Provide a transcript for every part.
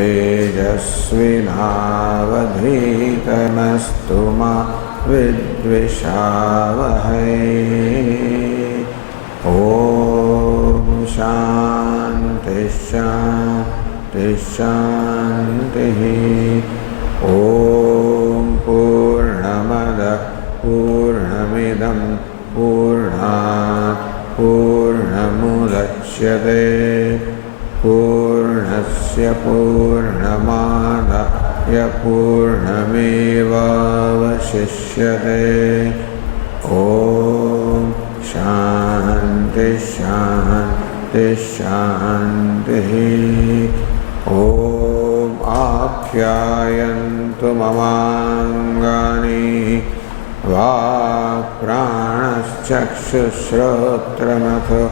तेजस्विनावधीतमस्तु मा विद्विषावहै। ॐ शान्ति शान्ति शान्तिः। ॐ पूर्णमदः पूर्णमिदं पूर्णात् पूर्णमुदच्यते पूर्णस्य पूर्णमादाय पूर्णमेवावशिष्यते। ॐ शान्ति शान्ति शान्तिः। ॐ आप्यायन्तु ममाङ्गानि वाक्प्राणश्चक्षुश्रोत्रमथो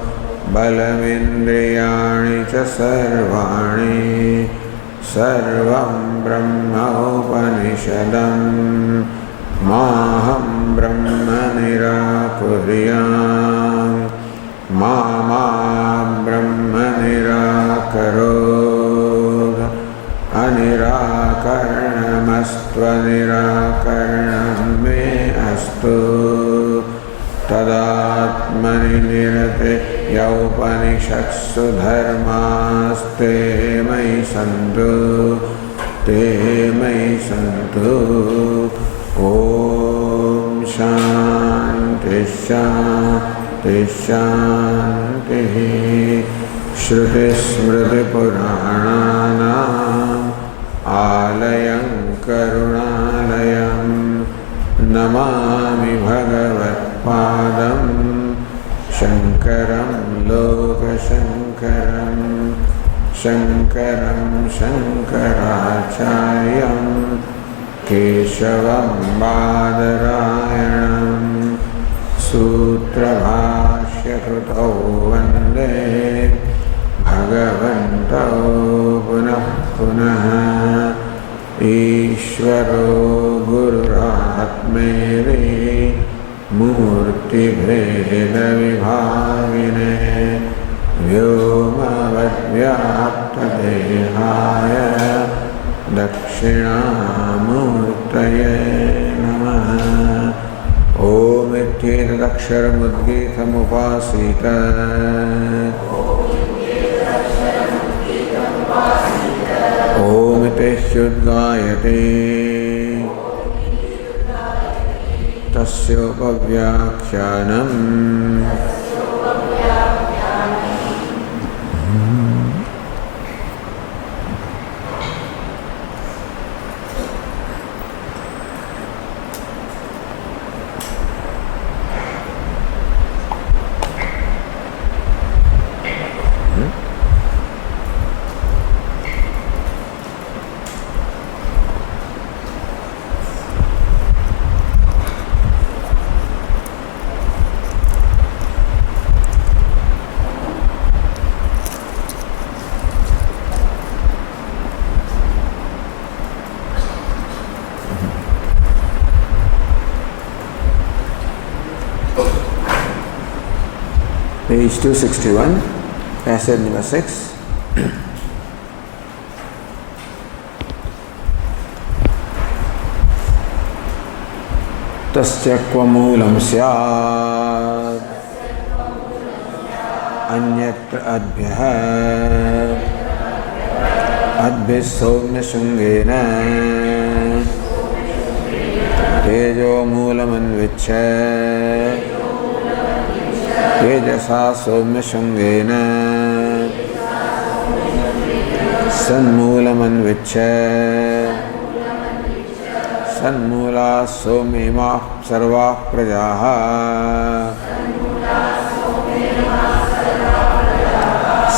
बलमिन्द्रियाणि च सर्वाणि सर्वं ब्रह्मोपनिषदं माहं ब्रह्म निराकुर्याम् मा ब्रह्म निराकरोत्। अनिराकरणमस्त्वनिराकरणं मे अस्तु। तदात्मनि निरते यौपनिषत्सु धर्मास्ते मयि सन्तु ते मयि सन्तु। ॐ शान्ति शान्ति शान्तिः। श्रुतिस्मृतिपुराणानाम् आलयं करुणालयं नमामि भगवत्पादं शङ्करं लोकशङ्करं शङ्करं शङ्कराचार्यं केशवं बादरायणं सूत्रभाष्यकृतौ वन्दे भगवन्तौ पुनः पुनः। ईश्वरो गुरुरात्मेति मूर्तिभेदविभागिने व्योमवद्व्याप्तदेहाय दक्षिणामूर्तये नमः। ॐ इत्येतदक्षरमुद्गीतमुपासीत ओमिति ह्युद्गायते तस्योपव्याख्यानम्। Page 261, passage number 6. तस्य क्व मूलं स्यात् अन्यत्र अद्भ्यः अद्भिः सौम्यशृङ्गेन तेजो मूलमन्विच्छ तेजसा सौम्यशृङ्गेन सन्मूलमन्विच्छ सन्मूला सौम्येमाः सर्वाः प्रजाः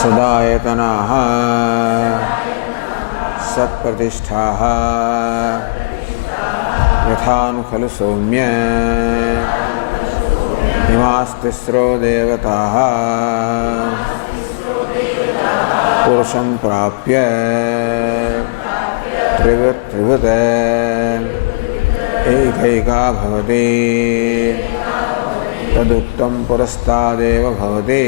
सदायतनाः सत्प्रतिष्ठाः यथानु खलु सौम्य इमास्तिस्रो देवताः पुरुषं प्राप्य त्रिवृत् एकैका भवति तदुक्तं पुरस्तादेव भवति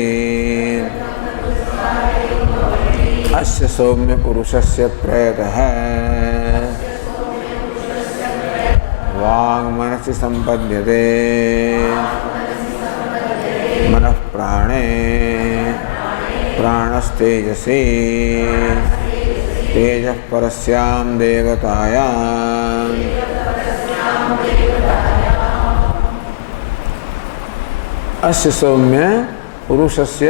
अस्य सौम्य पुरुषस्य प्रयतः वाङ् मनसि सम्पद्यते मनः प्राणे प्राणस्तेजसि तेजः परस्यां देवतायाम् अस्य सौम्य पुरुषस्य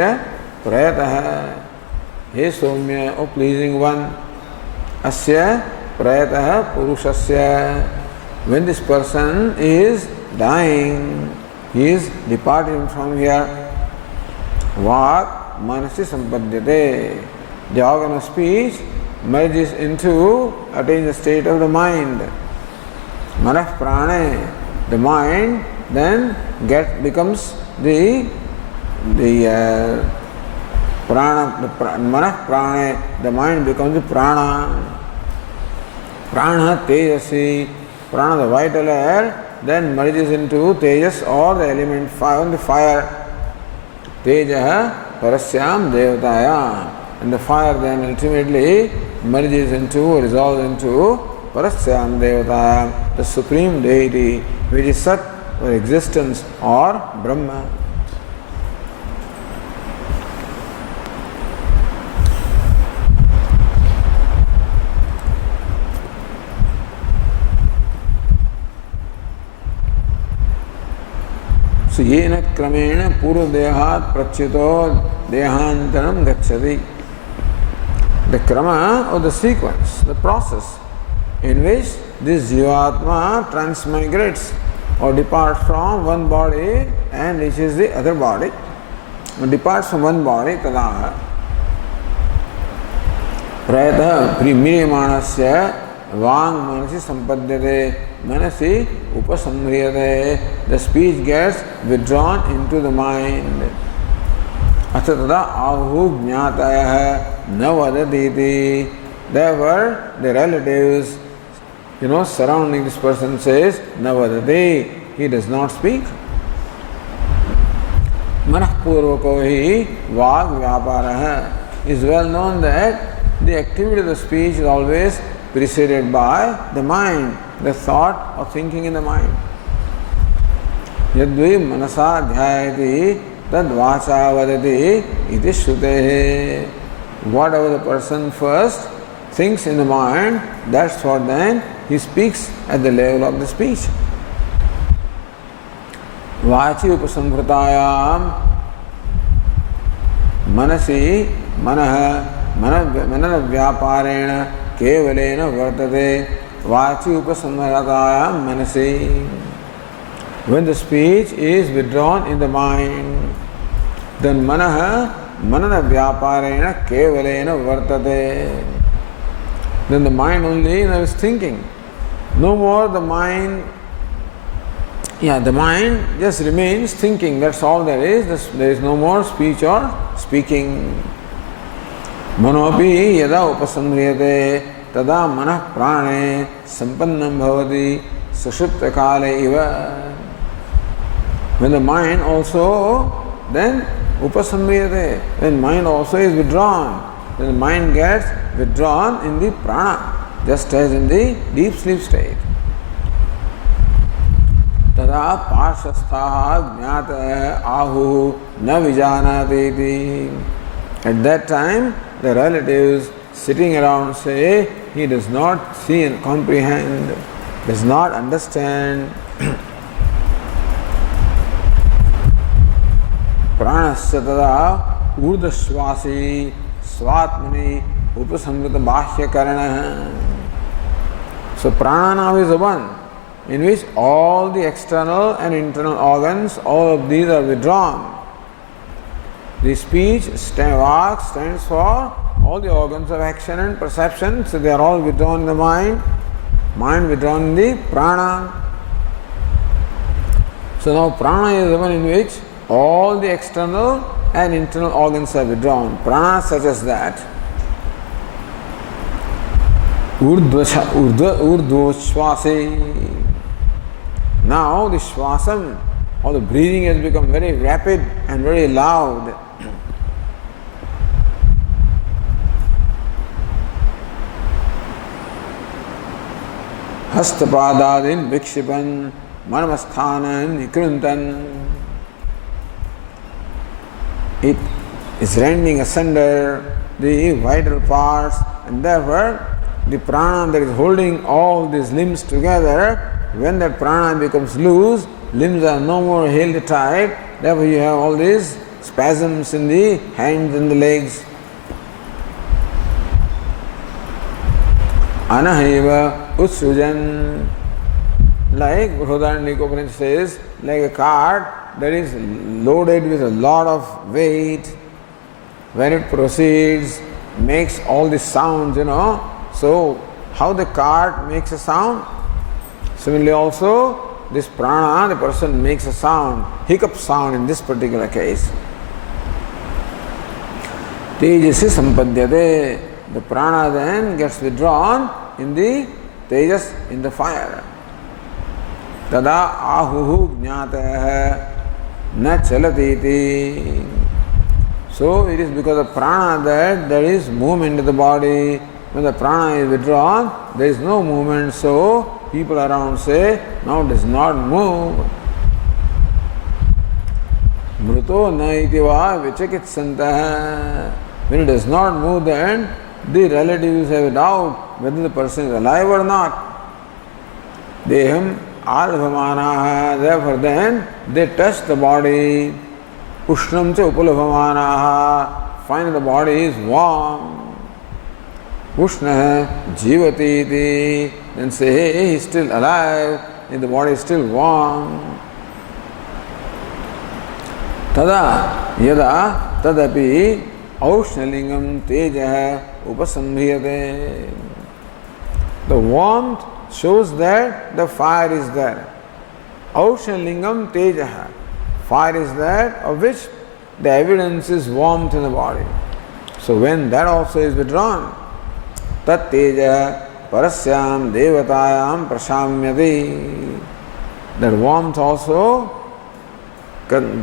प्रयतः हे सौम्य ओ प्लीजिंग वन अस्य प्रयतः पुरुषस्य when this person is dying, he is departing from here. Vak manasi sampadhyate. The organ of speech merges into attain the state of the mind. Manah prane, the mind then becomes the prana. Manah prane, the mind becomes the prana. Prana tejasi. Prana, the vital air, then merges into tejas or the element fire, the fire. Tejaha parasyam devataya. And the fire then ultimately merges into, resolves into parasyam devataya, the supreme deity, which is Sat or existence or Brahma. So, yena kramena purva dehat prachyuto dehantaram gacchati. The krama or the sequence, the process in which this jivatma transmigrates or departs from one body and reaches the other body. Or departs from one body, tada prayata primiriyamanasya vang manasi sampadhyate manasi upasamhriyate. The speech gets withdrawn into the mind. Achatada ahu jnatayah na vadaditi. Therefore, the relatives, surrounding this person says, na vadati. He does not speak. Manah purvako hi vag vyaparaha. It is well known that the activity of the speech is always preceded by the mind, the thought or thinking in the mind. Yadvi manasa dhyayati tad vacha vadati iti shrutehe. Whatever the person first thinks in the mind, that's what then he speaks at the level of the speech. Vachi upasamhritayam manasi manana vyaparena kevalena vartate vachi upasamhritayam manasi. When the speech is withdrawn in the mind, then manana vyaparena kevalena vartate. Then the mind only is thinking. No more the mind, the mind just remains thinking. That's all there is. There is no more speech or speaking. Manopi yada upasamhriyate tada manah prane sampannam bhavati sushupta kale iva. When the mind also then upasamhriyate, when mind also is withdrawn, then the mind gets withdrawn in the prana, just as in the deep sleep state. Tada parshasthaha jnata ahu na vijanati. At that time, the relatives sitting around say, he does not see and comprehend, does not understand. Pranasya tada urdhashvasi svatmani upasamrita bahya karana. So prana now is the one in which all the external and internal organs, all of these are withdrawn. The speech, vak stands for all the organs of action and perception, so they are all withdrawn in the mind withdrawn in the prana. So now prana is the one in which all the external and internal organs are withdrawn. Prana such as that. Urdhvashvasi. Now the shvasam or the breathing has become very rapid and very loud. Hastapadadin vikshipan manamasthanan nikruntan. It is rending asunder the vital parts, and therefore the prana that is holding all these limbs together, when that prana becomes loose, limbs are no more held tight, therefore you have all these spasms in the hands and the legs. Anahaiva utsujan, like Brihadaranyaka Upanishad says, like a cart that is loaded with a lot of weight, when it proceeds, makes all the sounds, So, how the cart makes a sound? Similarly also, this prana, the person makes a sound, hiccup sound in this particular case. Tejasi sampadhyate, the prana then gets withdrawn in the tejas, in the fire. Tada ahuhu jnatah na chalatiti. So it is because of prana that there is movement in the body. When the prana is withdrawn, there is no movement, so people around say, now it does not move. Mruto na iti va vichakitsantah. When it does not move, then the relatives have a doubt whether the person is alive or not. Deham alabhamanaha, therefore then they touch the body. Ushnam cha upalabhamanaha, find the body is warm. Ushna jivati iti, then say, hey, he is still alive, and the body is still warm. Tada yada tadapi aushnalingam tejaha upasambhiyate. The warmth shows that the fire is there. Aushnalingam tejaha, fire is there, of which the evidence is warmth in the body. So when that also is withdrawn, tat teja parasyam devatayam prashamyati, that warmth also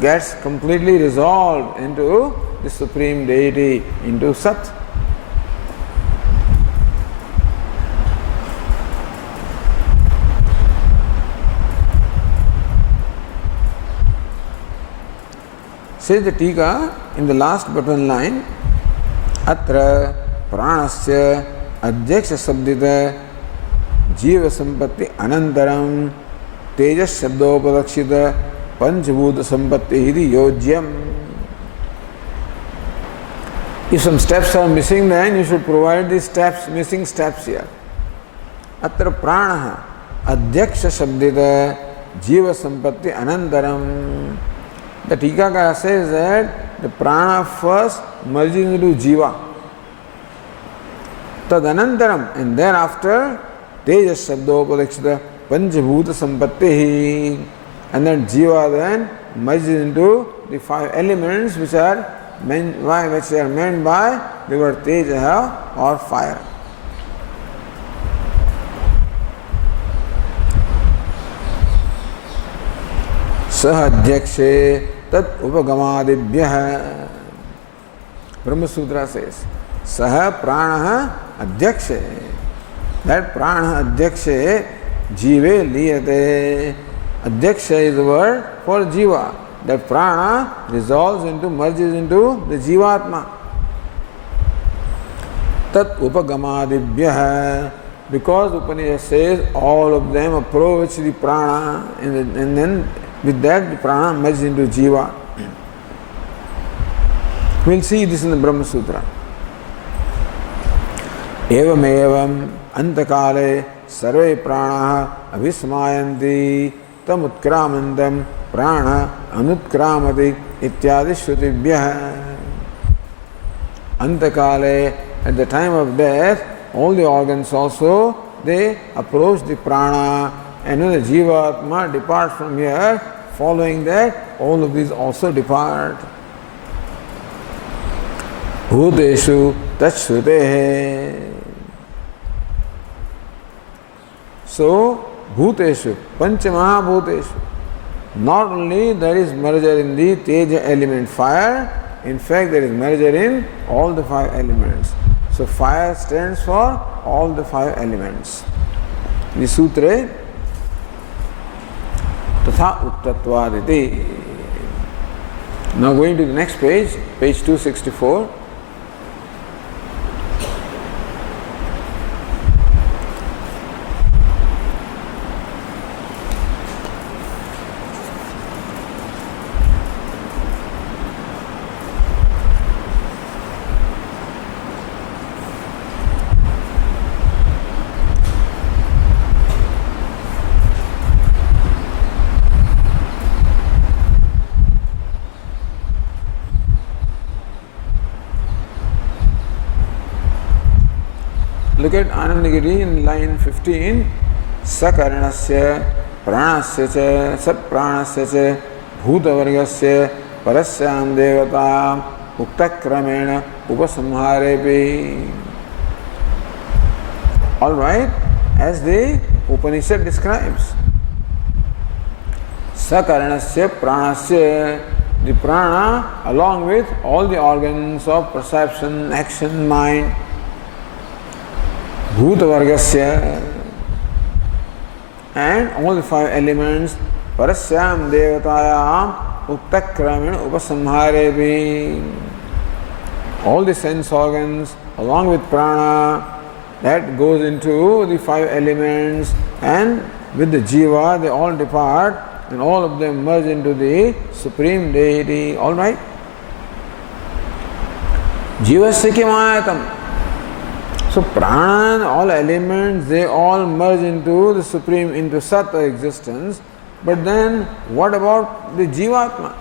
gets completely resolved into the Supreme Deity, into Sat. Says the Tika in the last button line, Atra pranasya adhyaksha sabdita jiva sampatti anantaram tejas shabdopadakshita panchabhuta sampatti hidi yojyam. If some steps are missing, then you should provide these steps, missing steps here. Atra pranaha adhyaksha sabdita jiva sampatti anantaram. The Tikakara says that the prana first merges into jiva. Tadanantaram, and thereafter tejas shabdopadakshita panchabhuta sampatti, and then jiva then merges into the five elements which are meant by the word teja or fire. Sah adhyakshe tat upagamadibhyah. Brahma Sutra says, Sah pranaha adhyakshe. That prana adhyakshe jive liyate. Adhyaksha is the word for jiva. That prana dissolves into, merges into the jivatma. Tat upagamadibhyah. Because Upanishad says all of them approach the prana, and then with that the prana merges into jiva. We will see this in the Brahma Sutra. Evam evam antakale sarve prana abhismayanti tam utkramantam prana anutkramati ityadi shrutibhyah. Antakale, at the time of death, all the organs also, they approach the prana, and when the jivatma departs from here, following that, all of these also depart. Bhuteshu tachsrutehe. So, Bhuteshu, Panchamahabhuteshu. Not only there is merger in the Teja element fire, in fact there is merger in all the five elements. So fire stands for all the five elements. the sutre tatha uktatvad. Now going to the next page, page 264. Look at Anandagiri in line 15. Sakaranasya pranasya cha sapranasya cha bhutavargasya parasyam devata uktakramena upasamharepi. Alright, as the Upanishad describes. Sakaranasya pranasya, the prana along with all the organs of perception, action, mind, Bhutavargasya, and all the 5 elements, Parasyam Devatayam Uktakramena Upasamharepi. All the sense organs along with prana that goes into the 5 elements, and with the jiva they all depart and all of them merge into the Supreme Deity. Alright? Jivasya kimayatam. So prana, all elements, they all merge into the Supreme, into Sat or existence. But then what about the Jivatma?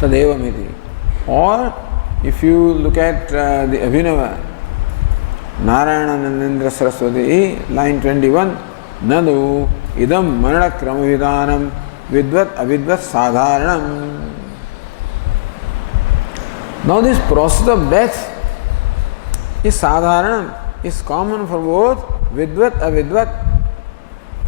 Tadevamiti. Or if you look at the Abhinava, Narayananandendra Saraswati, line 21, Nadu idam marana kramavidanam vidvat avidvat sadharanam. Now this process of death is sadharanam, is common for both vidvat avidvat,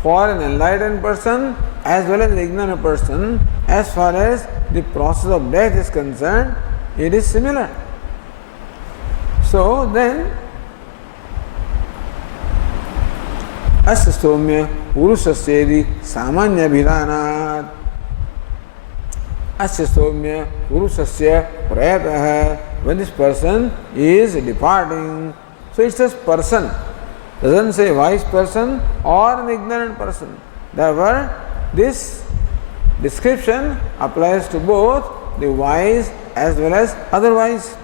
for an enlightened person as well as an ignorant person. As far as the process of death is concerned, it is similar. So then asya somya purusasyedi samanya bhidanat, asya somya purusasya prayatah, when this person is departing. So it says person, doesn't say wise person or an ignorant person. Therefore, this description applies to both the wise as well as otherwise.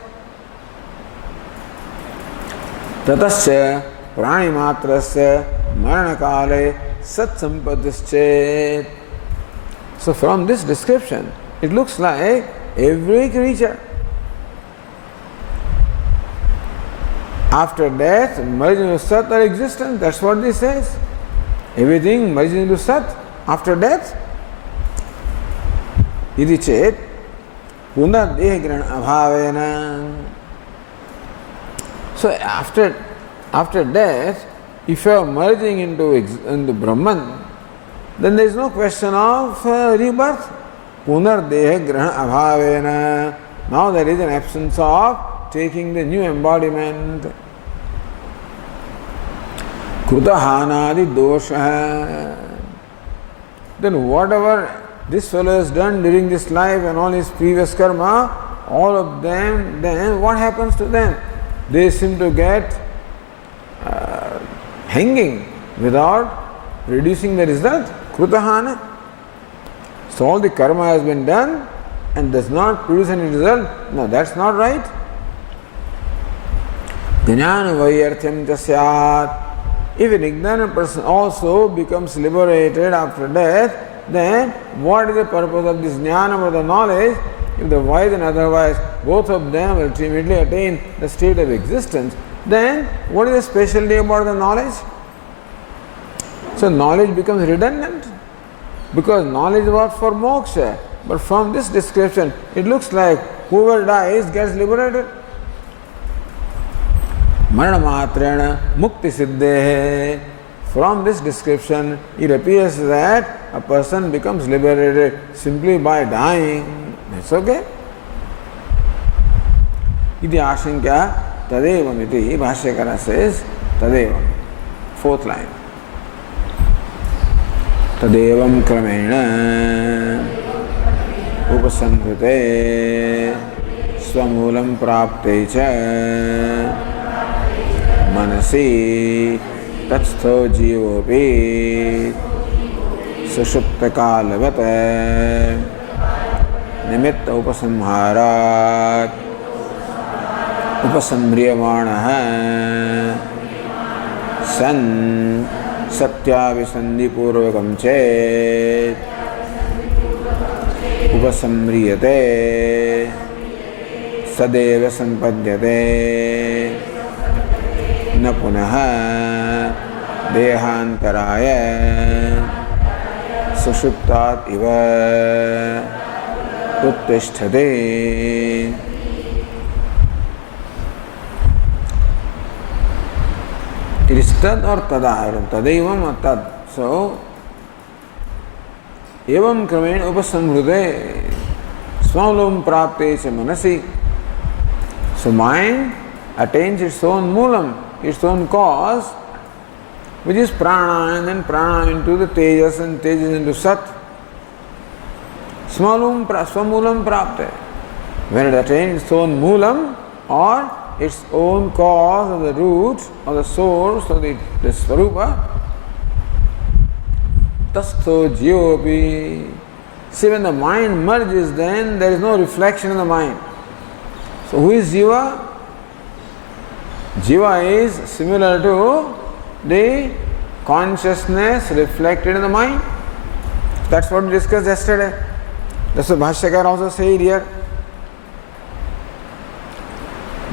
Tatasya pranimatrasya maranakale satsampatischet. So from this description, it looks like every creature after death merges into Sat or existence. That's what this says. Everything merges into Sat after death. Iti chet punar deha grahana abhavena. So after death, if you are merging into Brahman, then there is no question of rebirth. Punar deha grahana abhavena. Now there is an absence of taking the new embodiment. Krutahanadi dosha. Then whatever this fellow has done during this life and all his previous karma, all of them, then what happens to them? They seem to get hanging without producing the result. Krutahana. So all the karma has been done and does not produce any result. No, that's not right. Jnana vaiyartyam tasyat. If an ignorant person also becomes liberated after death, then what is the purpose of this jnana or the knowledge? If the wise and otherwise, both of them will ultimately attain the state of existence, then what is the specialty about the knowledge? So knowledge becomes redundant, because knowledge was for moksha. But from this description, it looks like whoever dies gets liberated. Marana matrena mukti siddhe. From this description, it appears that a person becomes liberated simply by dying. That's okay. Iti ashankya tadevam iti. Bhashyakara says tadevam. fourth line. Tadevam kramena upasamhrute swamulam prapte cha manasi tatstho jivopi sushupta kalavata nimitta upasamharat upasamriyamanaha san satyavisandhipurvakam chet upasamriyate sadeva sampadyate na punaha dehantaraya sushuptat iva uttisthate. It is tad or tada, tadevam or tad. So, evam kramen upasamhrute swamulum prapte cha manasi. So mind attains its own moolam, its own cause, which is prana, and then prana into the tejas and tejas into sat. Swamulam prapte. When it attains its own moolam or its own cause or the root or the source or the swarupa, tastho jivopi. See, when the mind merges, then there is no reflection in the mind. So who is Jiva? Jiva is similar to the consciousness reflected in the mind. That's what we discussed yesterday. That's what Bhashyakar also said here.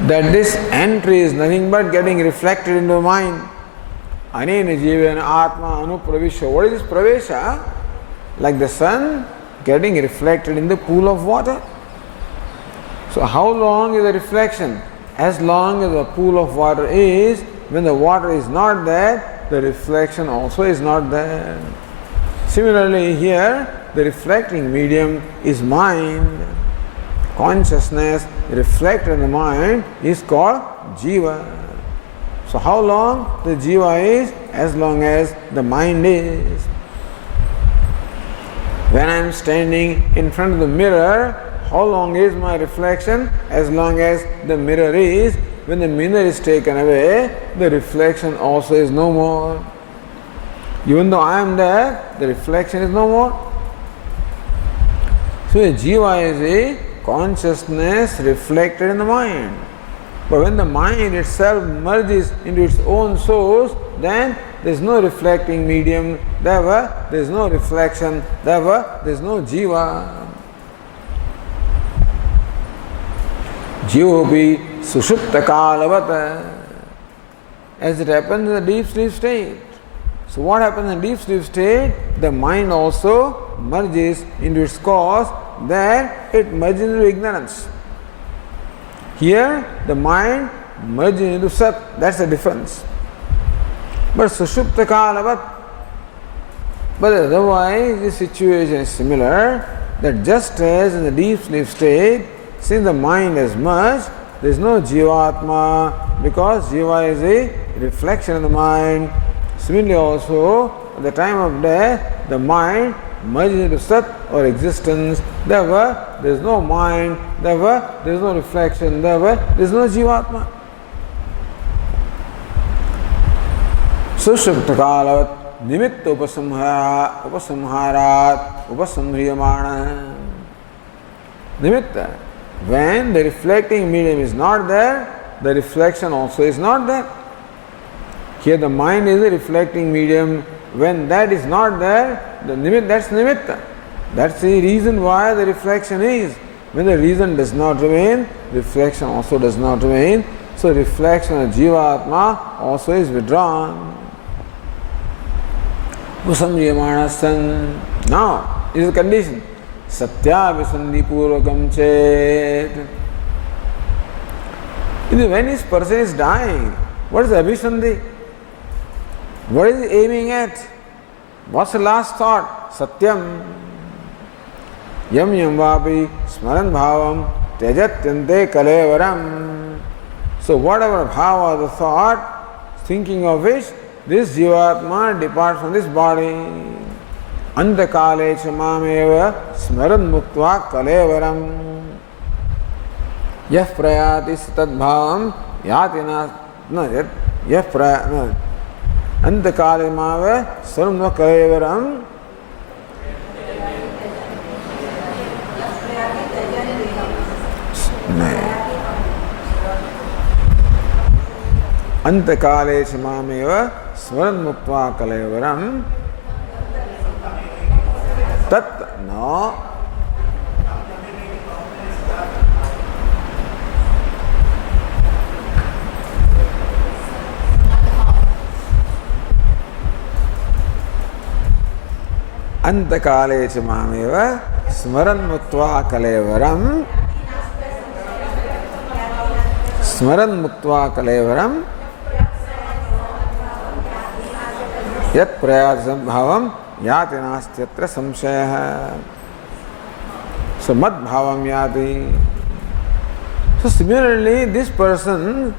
That this entry is nothing but getting reflected into the mind. Anena jivena atma anupravisha. What is this pravesha? Like the sun getting reflected in the pool of water. So how long is the reflection? As long as the pool of water is, when the water is not there, the reflection also is not there. Similarly here, the reflecting medium is mind. Consciousness reflected in the mind is called Jiva. So how long the Jiva is? As long as the mind is. When I am standing in front of the mirror, how long is my reflection? As long as the mirror is. When the mirror is taken away, the reflection also is no more. Even though I am there, the reflection is no more. So a Jiva is a consciousness reflected in the mind. But when the mind itself merges into its own source, then there is no reflecting medium, therefore there is no reflection, therefore there is no Jiva. Jivopi sushupta kalavata, as it happens in the deep sleep state. So what happens in deep sleep state? The mind also merges into its cause, then it merges into ignorance. Here the mind merges into sat, that's the difference. But sushupta kalavat, but otherwise the situation is similar, that just as in the deep sleep state, since the mind has merged, there is no Jivatma, because Jiva is a reflection of the mind. Similarly also, at the time of death, the mind merges into Sat or existence, therefore there is no mind, therefore there is no reflection, therefore there is no Jivatma. Sushuptakalavat nimitta upasamharat upasamriyamana. Nimitta. When the reflecting medium is not there, the reflection also is not there. Here the mind is a reflecting medium. When that is not there, that's nimitta. That's the reason why the reflection is. When the reason does not remain, reflection also does not remain. So reflection of Jivatma also is withdrawn. Usamriyamanasan. Now, is the condition. Satya visandhi purvakam chet. When this person is dying, what is abhisandhi? What is he aiming at? What's the last thought? Satyam. Yam yam vapi smaran bhavam tejatyante kalevaram. So whatever bhava, the thought, thinking of which this Jivatma departs from this body. Antakale chamameva smaran muktva kalevaram. Yah prayati satadbhavam yatina yah prayati antakale mave smaran muktva kalevaram. अंतकाले मामेव स्मरन् मुक्त्वा कलेवरं तत् न अंतकाले मामेव स्मरन् मुक्त्वा कलेवरं स्मरन् मुक्त्वा कलेवरं यत् प्रयासद्भावं याति नास्त्यत्र संशयः. So मद्भावं याति. So similarly, this person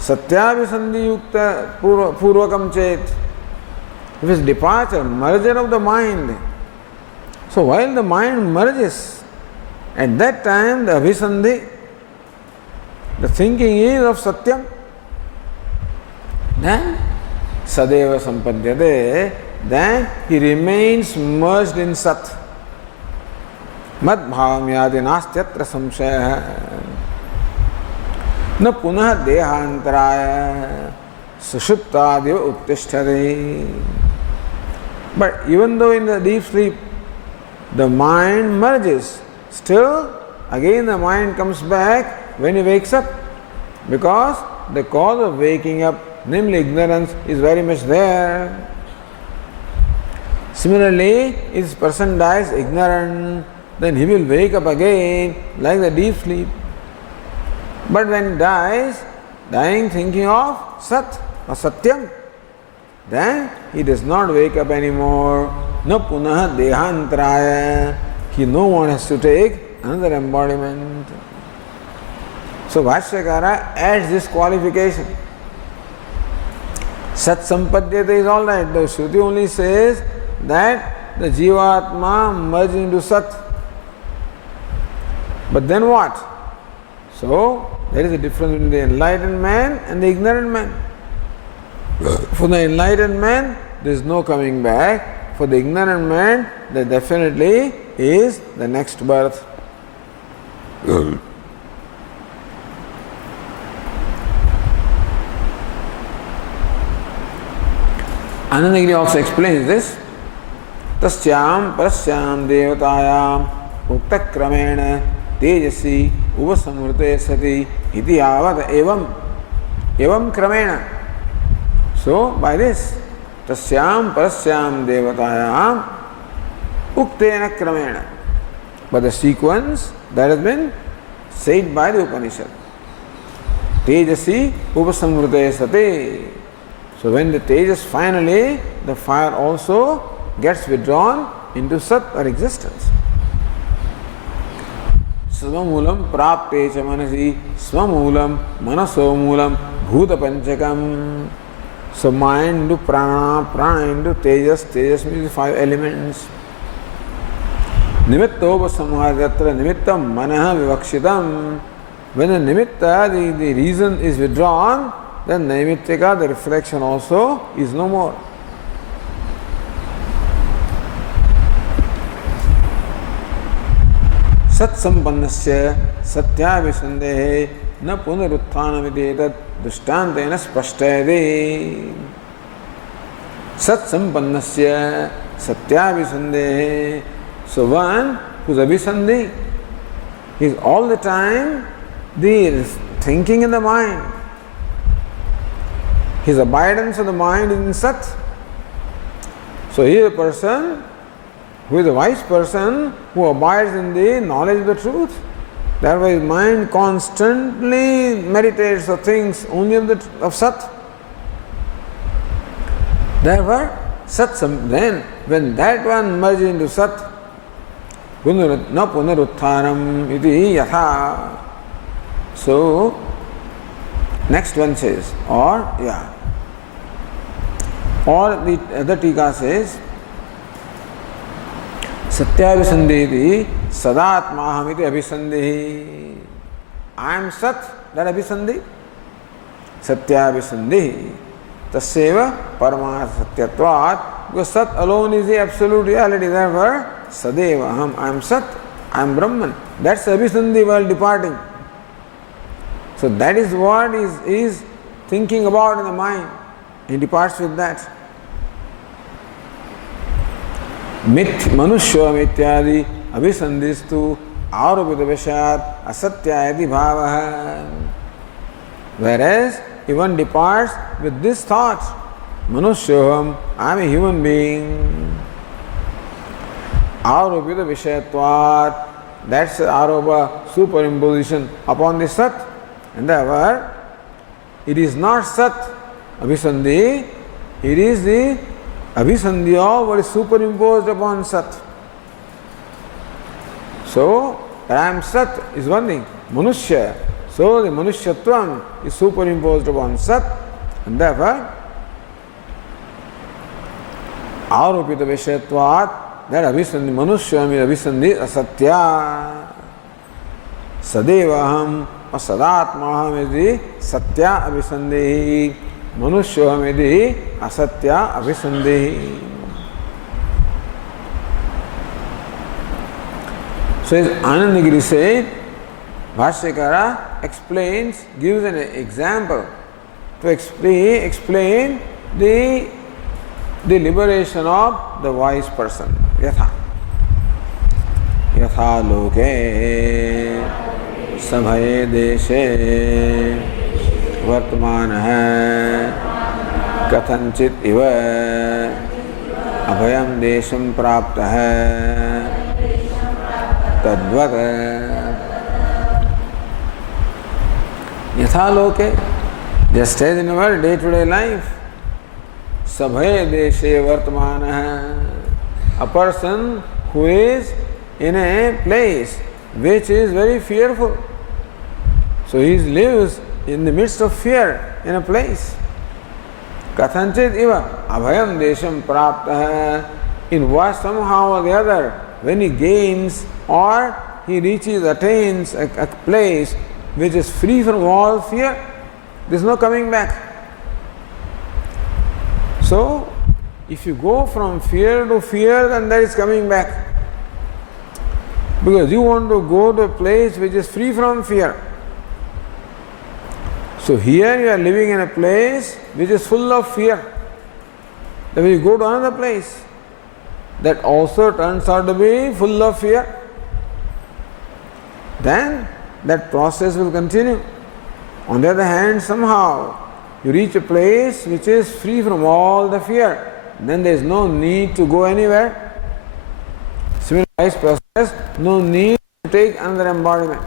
satyabhisandhi yukta purvakam chet, if his departure, merger of the mind. So while the mind merges, at that time the abhisandhi, the thinking is of satyam, then sadeva sampadyate, then he remains merged in sat. Mad bhavam yadi nastyatra samshaya. Na punah dehantaraya sushuptadiva uttishtari. But even though in the deep sleep the mind merges, still again the mind comes back when he wakes up, because the cause of waking up, namely ignorance, is very much there. Similarly, if this person dies ignorant, then he will wake up again like the deep sleep. But when he dies, dying thinking of Sat or Satyam, then he does not wake up anymore. No punah dehantaraya. He no one has to take another embodiment. So Bhashyakara adds this qualification. Sat sampadyate is all right. The Shruti only says that the Jivatma merges into Sat. But then what? So there is a difference between the enlightened man and the ignorant man. For the enlightened man, there is no coming back. For the ignorant man, there definitely is the next birth. Anandagiri also explains this. Tasyam parasyam devatayam uktakramena tejasi uvasamrute sati iti avat evam kramena. So by this, tasyam parasyam devatayam uktena kramena. But the sequence that has been said by the Upanishad. Tejasi uvasamrute sati. So when the tejas finally, the fire also gets withdrawn into Sat or existence. Svamulam prapte cha manasi svamulam manaso mulam bhuta panchakam. So mind into prana, prana into tejas, tejas means the 5 elements. Nimittopasamahyatra nimittam manaha vivakshitam. When the nimitta, the reason is withdrawn, then naimittika, the reflection also is no more. Sat sampannasya satyabhisandehe na punarutthanamiti etat drishtantena spashtayate. Sat sampannasya satyabhisandehe. So one who is abhisandhi is all the time the thinking in the mind. His abidance of the mind is in Sat. So he is a person who is a wise person who abides in the knowledge of the truth. Therefore his mind constantly meditates or thinks only of Sat. Therefore, then when that one merges into Sat, na punarutthanam iti yatha. So next one says, Or the other tika says, Satyabhisandhiti sadatmahamiti abhisandhi. I am Sat, that abhisandhi. Satyabhisandhi tasyeva paramartha satyatvat. Because Sat alone is the absolute reality. Therefore, Sadeva I am Sat, I am Brahman. That's abhisandhi while departing. So that is what is thinking about in the mind. He departs with that. Manushya mityadi abhisandhistu arupita vishat asatyayati bhavaha. Whereas if one departs with this thought, Manushyam, I am a human being. Arupita vishayatvat, that's aropa, superimposition upon the Sat. And therefore, it is not Sat, abhisandhi, it is the abhisandhi of what is superimposed upon Sat. So, I am Sat is one thing, Manushya. So, the Manushyatvam is superimposed upon Sat, and therefore, Arupita Vishayatvat, that abhisandhi, Manushyam is abhisandhi asatya. Sadevaham or sadatmaham is the satya abhisandhi. Manushyam is the asatya abhisandhi. So as Anandagiri said, Bhashyakara explains, gives an example to explain the liberation of the wise person. Yatha. Yatha loke sabhaye deshe vartamanah kathanchit iva abhayam desham praptah tadvat yatha loke, just as in our day-to-day life, sabhaye deshe vartamanah, a person who is in a place which is very fearful. So he lives in the midst of fear in a place. Kathanchit iva abhayam desham praptah, in what somehow or the other, when he gains or he attains a place which is free from all fear, there is no coming back. So, if you go from fear to fear, then that is coming back. Because you want to go to a place which is free from fear. So here you are living in a place which is full of fear. Then when you go to another place, that also turns out to be full of fear, then that process will continue. On the other hand, somehow you reach a place which is free from all the fear, then there is no need to go anywhere. Similar process, no need to take another embodiment.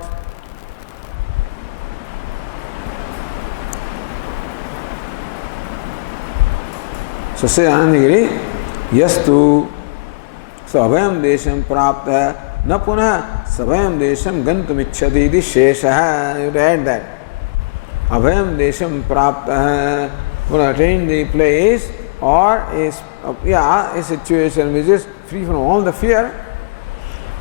So say Anandagiri, yastu sabhayam desham prapta na punah sabhayam desham gantumichhati iti sheshaha. You have to add that. Abhayam desham prapta, when attain the place or a situation which is free from all the fear,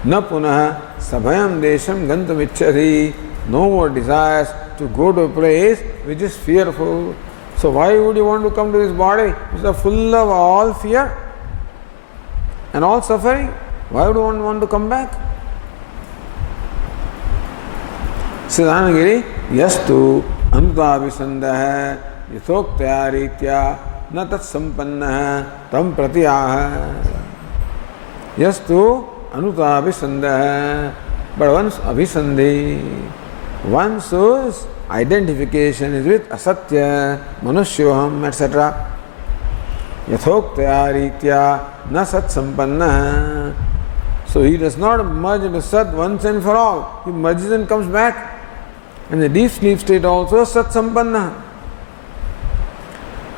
na punah sabhayam desham gantumichhati, no more desires to go to a place which is fearful. So why would you want to come to this body which is full of all fear and all suffering? Why would you want to come back? Siddhanagiri, yastu anutavisandah yathoktaya ritya na tat sampannah tam pratyaha. Yastu anutavisandah, but once abhisandhi, once whose identification is with asatya, manusyoham, etc. Yathoktaya ritya na sat sampannah. So he does not merge into Sat once and for all. He merges and comes back. In the deep sleep state also Sat Sampanna.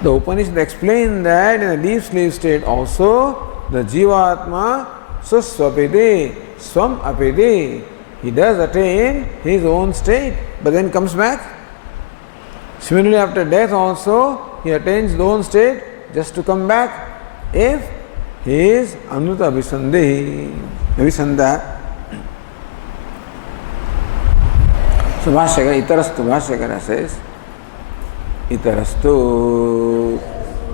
The Upanishad explains that in the deep sleep state also the Jivatma Suswapiti, Swam Apiti. He does attain his own state but then comes back. Similarly after death also he attains his own state just to come back if he is Amrita Abhisandha. So Bhashyakara, Itarastu Bhashyakara says, Itarastu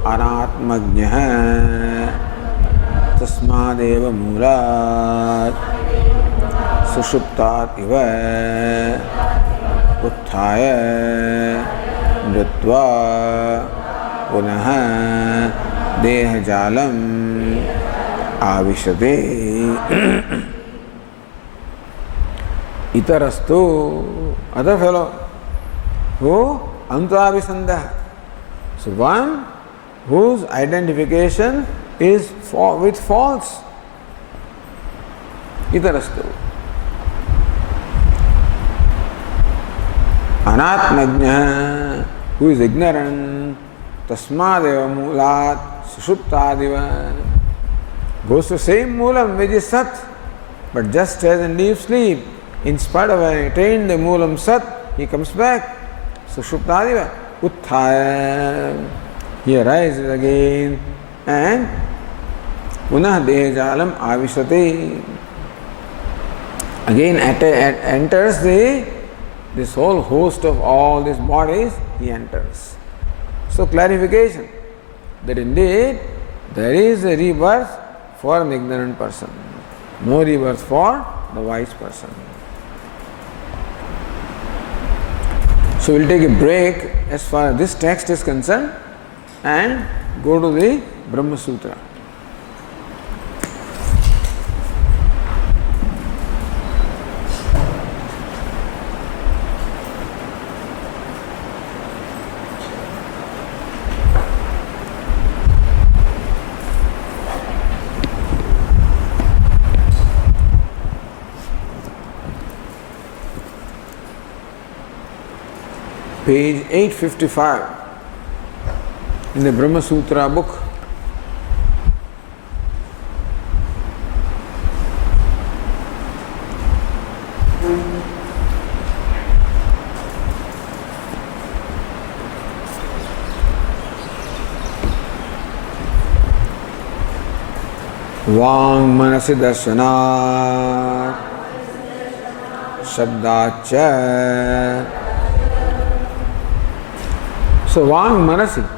Anatmajnah Tasmadeva Mulat Sushuptat Iva Utthaya Mritva Punaha Dehajalam Avishate Itarastu, other fellow, who Antavisandha. So one whose identification is with false. Itarastu. Anatmajna, who is ignorant, Tasmadeva Mulat, Sushuptadiva, goes to same Moolam which is Sat, but just as in deep sleep, in spite of having attained the Moolam Sat, he comes back. Sushuptadiva, Utthaya, he arises again and Punah Dehajalam Avishate, again enters this whole host of all these bodies, he enters. So clarification that indeed there is a rebirth for an ignorant person, no rebirth for the wise person. So we'll take a break as far as this text is concerned and go to the Brahma Sutra. Page 855 in the Brahma Sutra book. Vang manasi darshanat shabdacha. So Vang Manasi,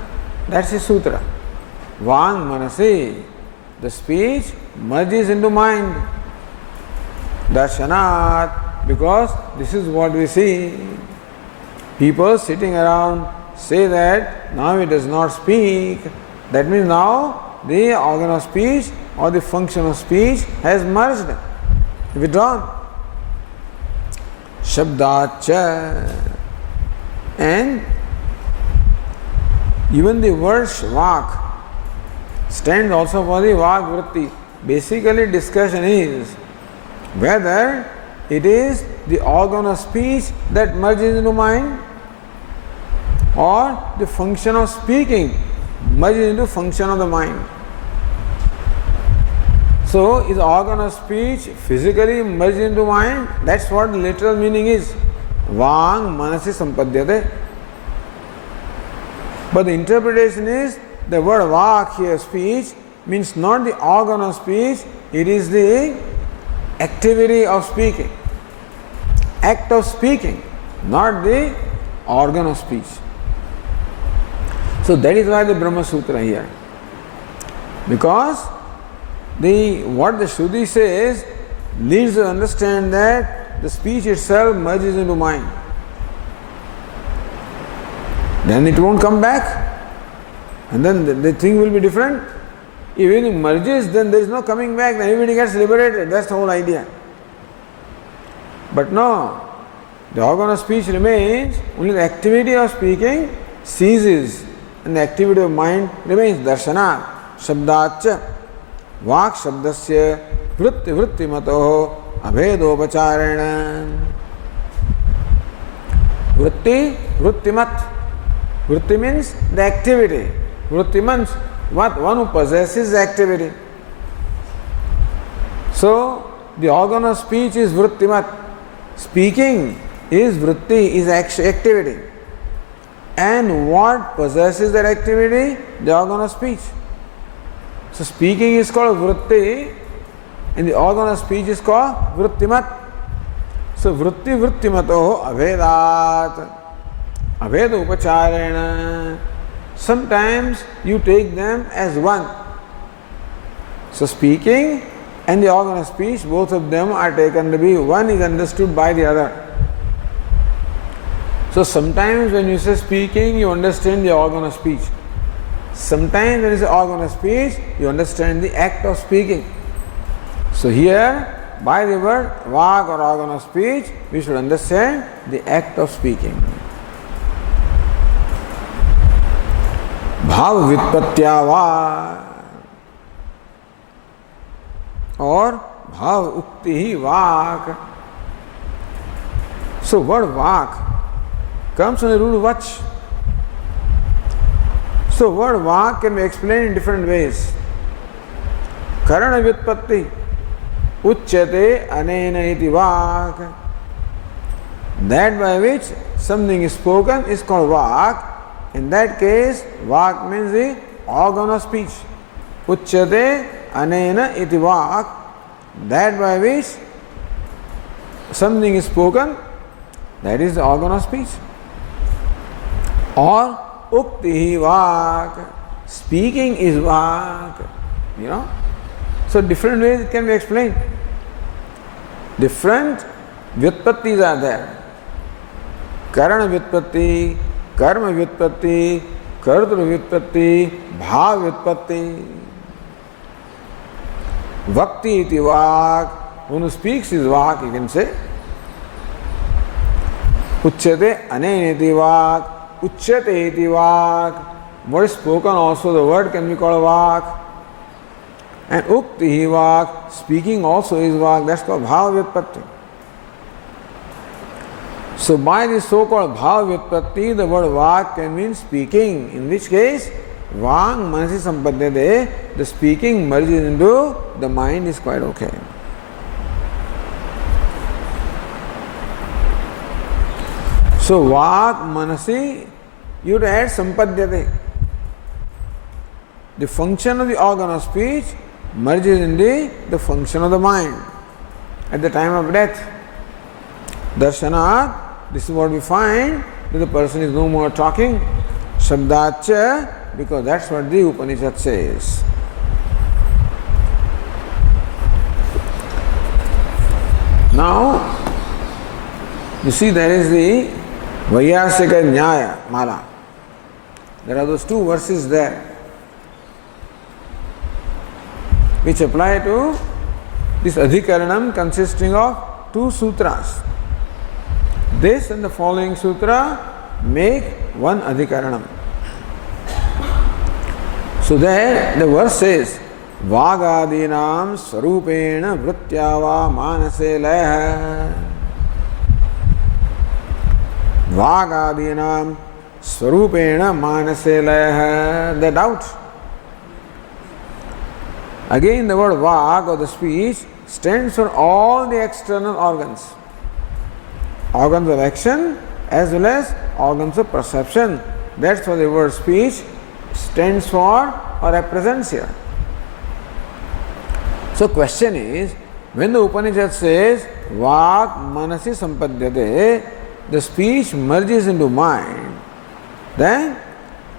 that's a sutra. Vang Manasi, the speech merges into mind. Darshanat, because this is what we see. People sitting around say that now it does not speak. That means now the organ of speech or the function of speech has merged, withdrawn. Shabdacha. And even the word Shvak stands also for the Vak Vritti. Basically, discussion is whether it is the organ of speech that merges into mind or the function of speaking merges into function of the mind. So, is the organ of speech physically merged into mind? That's what the literal meaning is. Vang manasi sampadyate. But the interpretation is the word vak here, speech, means not the organ of speech, it is the activity of speaking, act of speaking, not the organ of speech. So that is why the Brahma Sutra here. Because what the Shruti says leads to understand that the speech itself merges into mind. Then it won't come back, and then the thing will be different. If it merges, then there is no coming back, then everybody gets liberated. That's the whole idea. But no, the organ of speech remains, only the activity of speaking ceases, and the activity of mind remains. Darshana, Shabdacha, Vak Shabdasya, Vritti Mato, Abhedopacharana. Vritti Mat. Vritti means the activity. Vritti means what? One who possesses the activity. So, the organ of speech is Vrittimat. Speaking is Vritti, is activity. And what possesses that activity? The organ of speech. So speaking is called vritti and the organ of speech is called vrittimat. So vritti vrittimato abhedat. Abheda upacharena. Sometimes you take them as one. So speaking and the organ of speech, both of them are taken to be one is understood by the other. So sometimes when you say speaking, you understand the organ of speech. Sometimes when you say organ of speech, you understand the act of speaking. So here, by the word vak or organ of speech, we should understand the act of speaking. Bhav vitpatya va or bhav ukti hi vak. So word vak comes from the root vach. So word vak can be explained in different ways. Karana vyutpatti uchyate anena iti vak. That by which something is spoken is called vak. In that case, vak means the organ of speech. Uchyate anena iti vak. That by which something is spoken, that is the organ of speech. Or ukti vak. Speaking is vak. You know? So different ways it can be explained. Different vyutpattis are there. Karana vyutpatti, karma vyutpatti, kartru vyutpatti, bhav vyutpatti. Vakti iti vak. One who speaks is vak, you can say. Uchyate anena iti vak. Uchyate iti vak. What is spoken also, the word can be called vak. And ukti vak, speaking also is vak, that's called bhava vyutpatti. So by this so-called bhava vyutpatti, the word vak can mean speaking, in which case vang manasi sampadhyate, the speaking merges into the mind is quite okay. So vak manasi, you have to add sampadhyate. The function of the organ of speech merges in the function of the mind at the time of death. Darshanat, this is what we find, that the person is no more talking. Shabdacha, because that's what the Upanishad says. Now, you see there is the Vaiyasika Nyaya Mala. There are those two verses there which apply to this Adhikaranam consisting of two sutras. This and the following sutra make one Adhikaranam. So there the verse says, Vagadinam Swarupena Vrityava Manase Laya. Vagadinam Swarupena Manase Laya. The doubt. Again, the word vak or the speech stands for all the external organs. Organs of action as well as organs of perception. That's what the word speech stands for or represents here. So question is, when the Upanishad says vak manasi sampadhyate, the speech merges into mind, then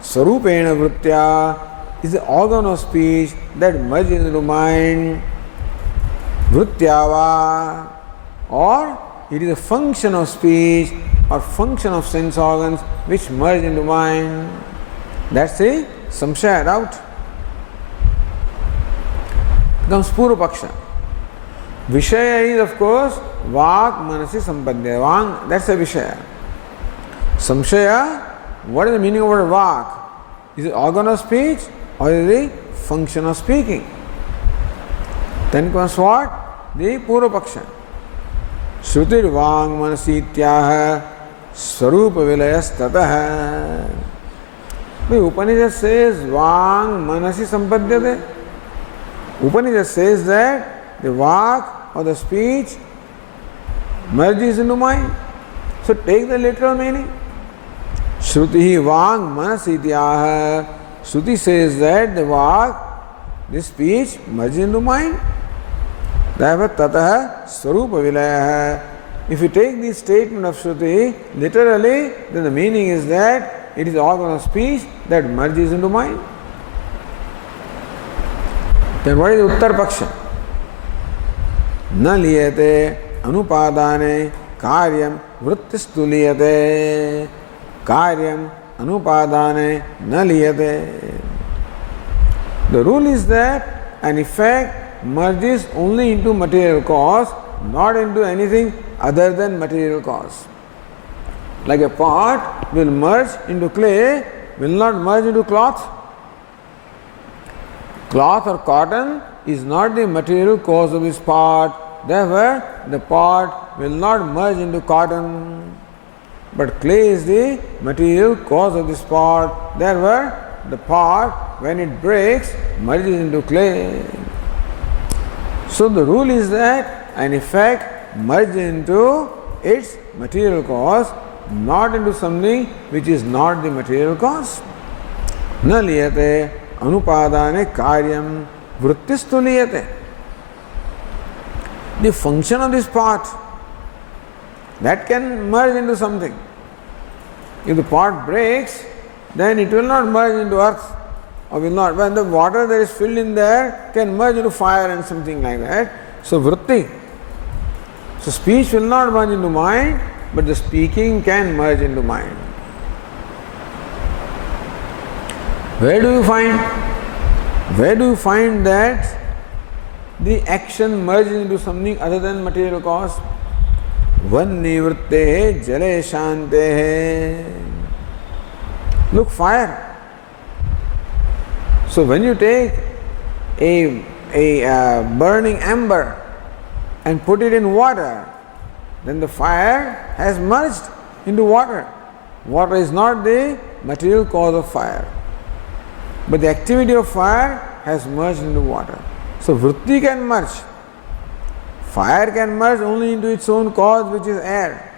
sarupena vrittya is the organ of speech that merges into mind. Vrityava, or it is a function of speech or function of sense organs which merge into mind. That's the samshaya doubt. Comes Purva Paksha. Vishaya is of course vak manasi sampadhyate. Vang, that's a Vishaya. Samshaya, what is the meaning of word vak? Is it organ of speech or is it the function of speaking? Then comes what? The Purva Paksha. Shrutir vang manasityaha swarupa vilayas tataha. The Upanishad says vang manasi sampadhyate. Upanishad says that the vak or the speech merges into mind. So take the literal meaning. Shruti Vang Manas Ityaha. Shruti says that the Vag, this speech, merges into mind. Therefore, Tataha Swarupa Vilayaha. If you take this statement of Shruti literally, then the meaning is that it is the organ of speech that merges into mind. Then what is the Uttar Paksha? Na liyate anupadane karyam vrittistu liyate. Karyam anupadane na liyate. The rule is that an effect merges only into material cause, not into anything other than material cause. Like a pot will merge into clay, will not merge into cloth. Cloth or cotton is not the material cause of this pot, therefore the pot will not merge into cotton. But clay is the material cause of this pot, therefore the pot, when it breaks, merges into clay. So the rule is that an effect merges into its material cause, not into something which is not the material cause. Na liyate anupadane karyam vrittistu liyate. The function of this pot, that can merge into something. If the pot breaks, then it will not merge into earth, or will not. When the water that is filled in there can merge into fire and something like that. So vritti. So speech will not merge into mind, but the speaking can merge into mind. Where do you find? Where do you find that the action merges into something other than material cause? Vannivritte jale shante. Look, fire. So when you take a burning ember and put it in water, then the fire has merged into water. Water is not the material cause of fire, but the activity of fire has merged into water. So vritti can merge. Fire can merge only into its own cause, which is air.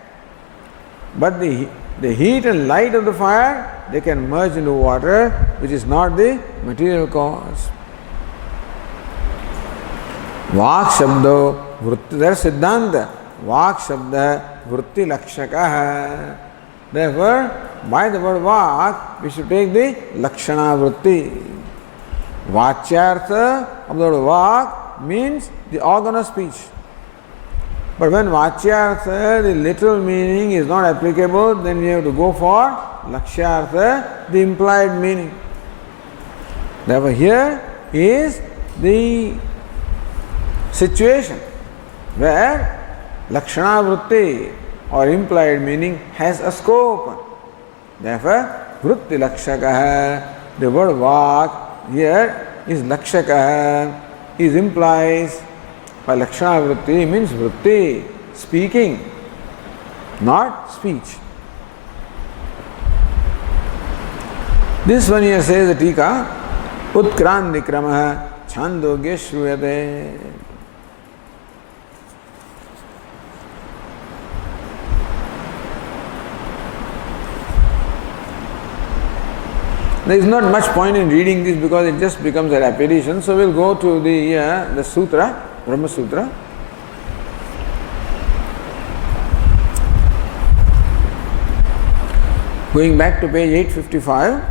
But the heat and light of the fire, they can merge into water, which is not the material cause. Vak shabdo vritti, there is Siddhanta. Vak shabda vritti lakshaka. Therefore, by the word vak, we should take the lakshana vritti. Vachyartha of the word vak means the organ of speech. But when vachyartha, the literal meaning is not applicable, then we have to go for lakshyartha, the implied meaning. Therefore, here is the situation where lakshana vritti or implied meaning has a scope. Therefore, vritti lakshaka, the word vak here is lakshaka, is implies. By lakshana vritti means vritti, speaking, not speech. This one here says the Tika, Utkrandikramah Chandogya Shruyate. There is not much point in reading this because it just becomes a repetition. So we'll go to the sutra, Brahma Sutra. Going back to page 855,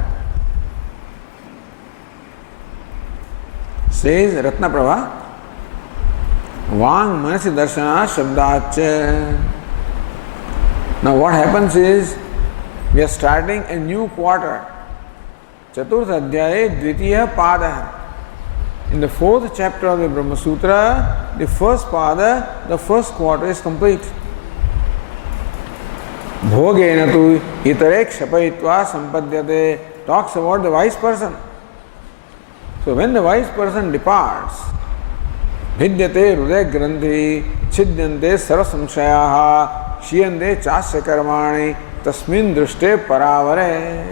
says Ratna Prabha, Vang Manasi Darshana Shabdacha. Now what happens is, we are starting a new quarter. Chaturth Adhyaya Dvitiya Pada. In the fourth chapter of the Brahma Sutra, the first pada, the first quarter is complete. Bhogena tu itare kshapayitva sampadyate talks about the wise person. So when the wise person departs, vidyate hruday granthi chidyante sarvasamshayaha shiyante chasya karmani tasmin drushte paravare.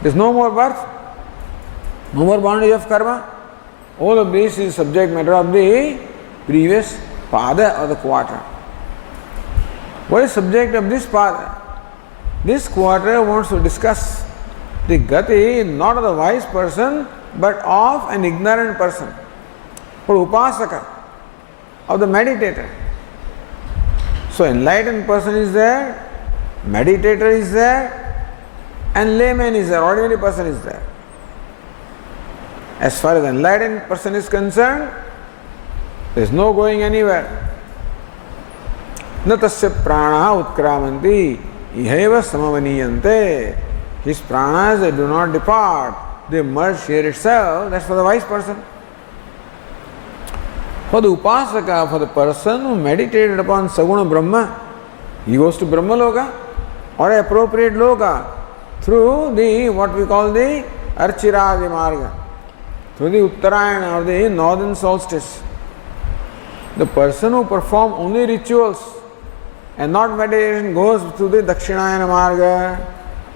There is no more birth, no more bondage of karma. All of this is subject matter of the previous pada or the quarter. What is subject of this pada? This quarter wants to discuss the gati not of the wise person but of an ignorant person, or upasaka, of the meditator. So enlightened person is there, meditator is there, and layman is there, ordinary person is there. As far as enlightened person is concerned, there is no going anywhere. न तस्य प्राणः उत्क्रामन्ति इहैव समवनीयन्ते. His pranas, they do not depart, they merge here itself. That's for the wise person. For the upasaka, for the person who meditated upon Saguna Brahma, he goes to Brahma Loka or appropriate Loka through the what we call the Archiradi Marga, through the Uttarayana or the northern solstice. The person who performs only rituals and not meditation goes through the Dakshinayana Marga,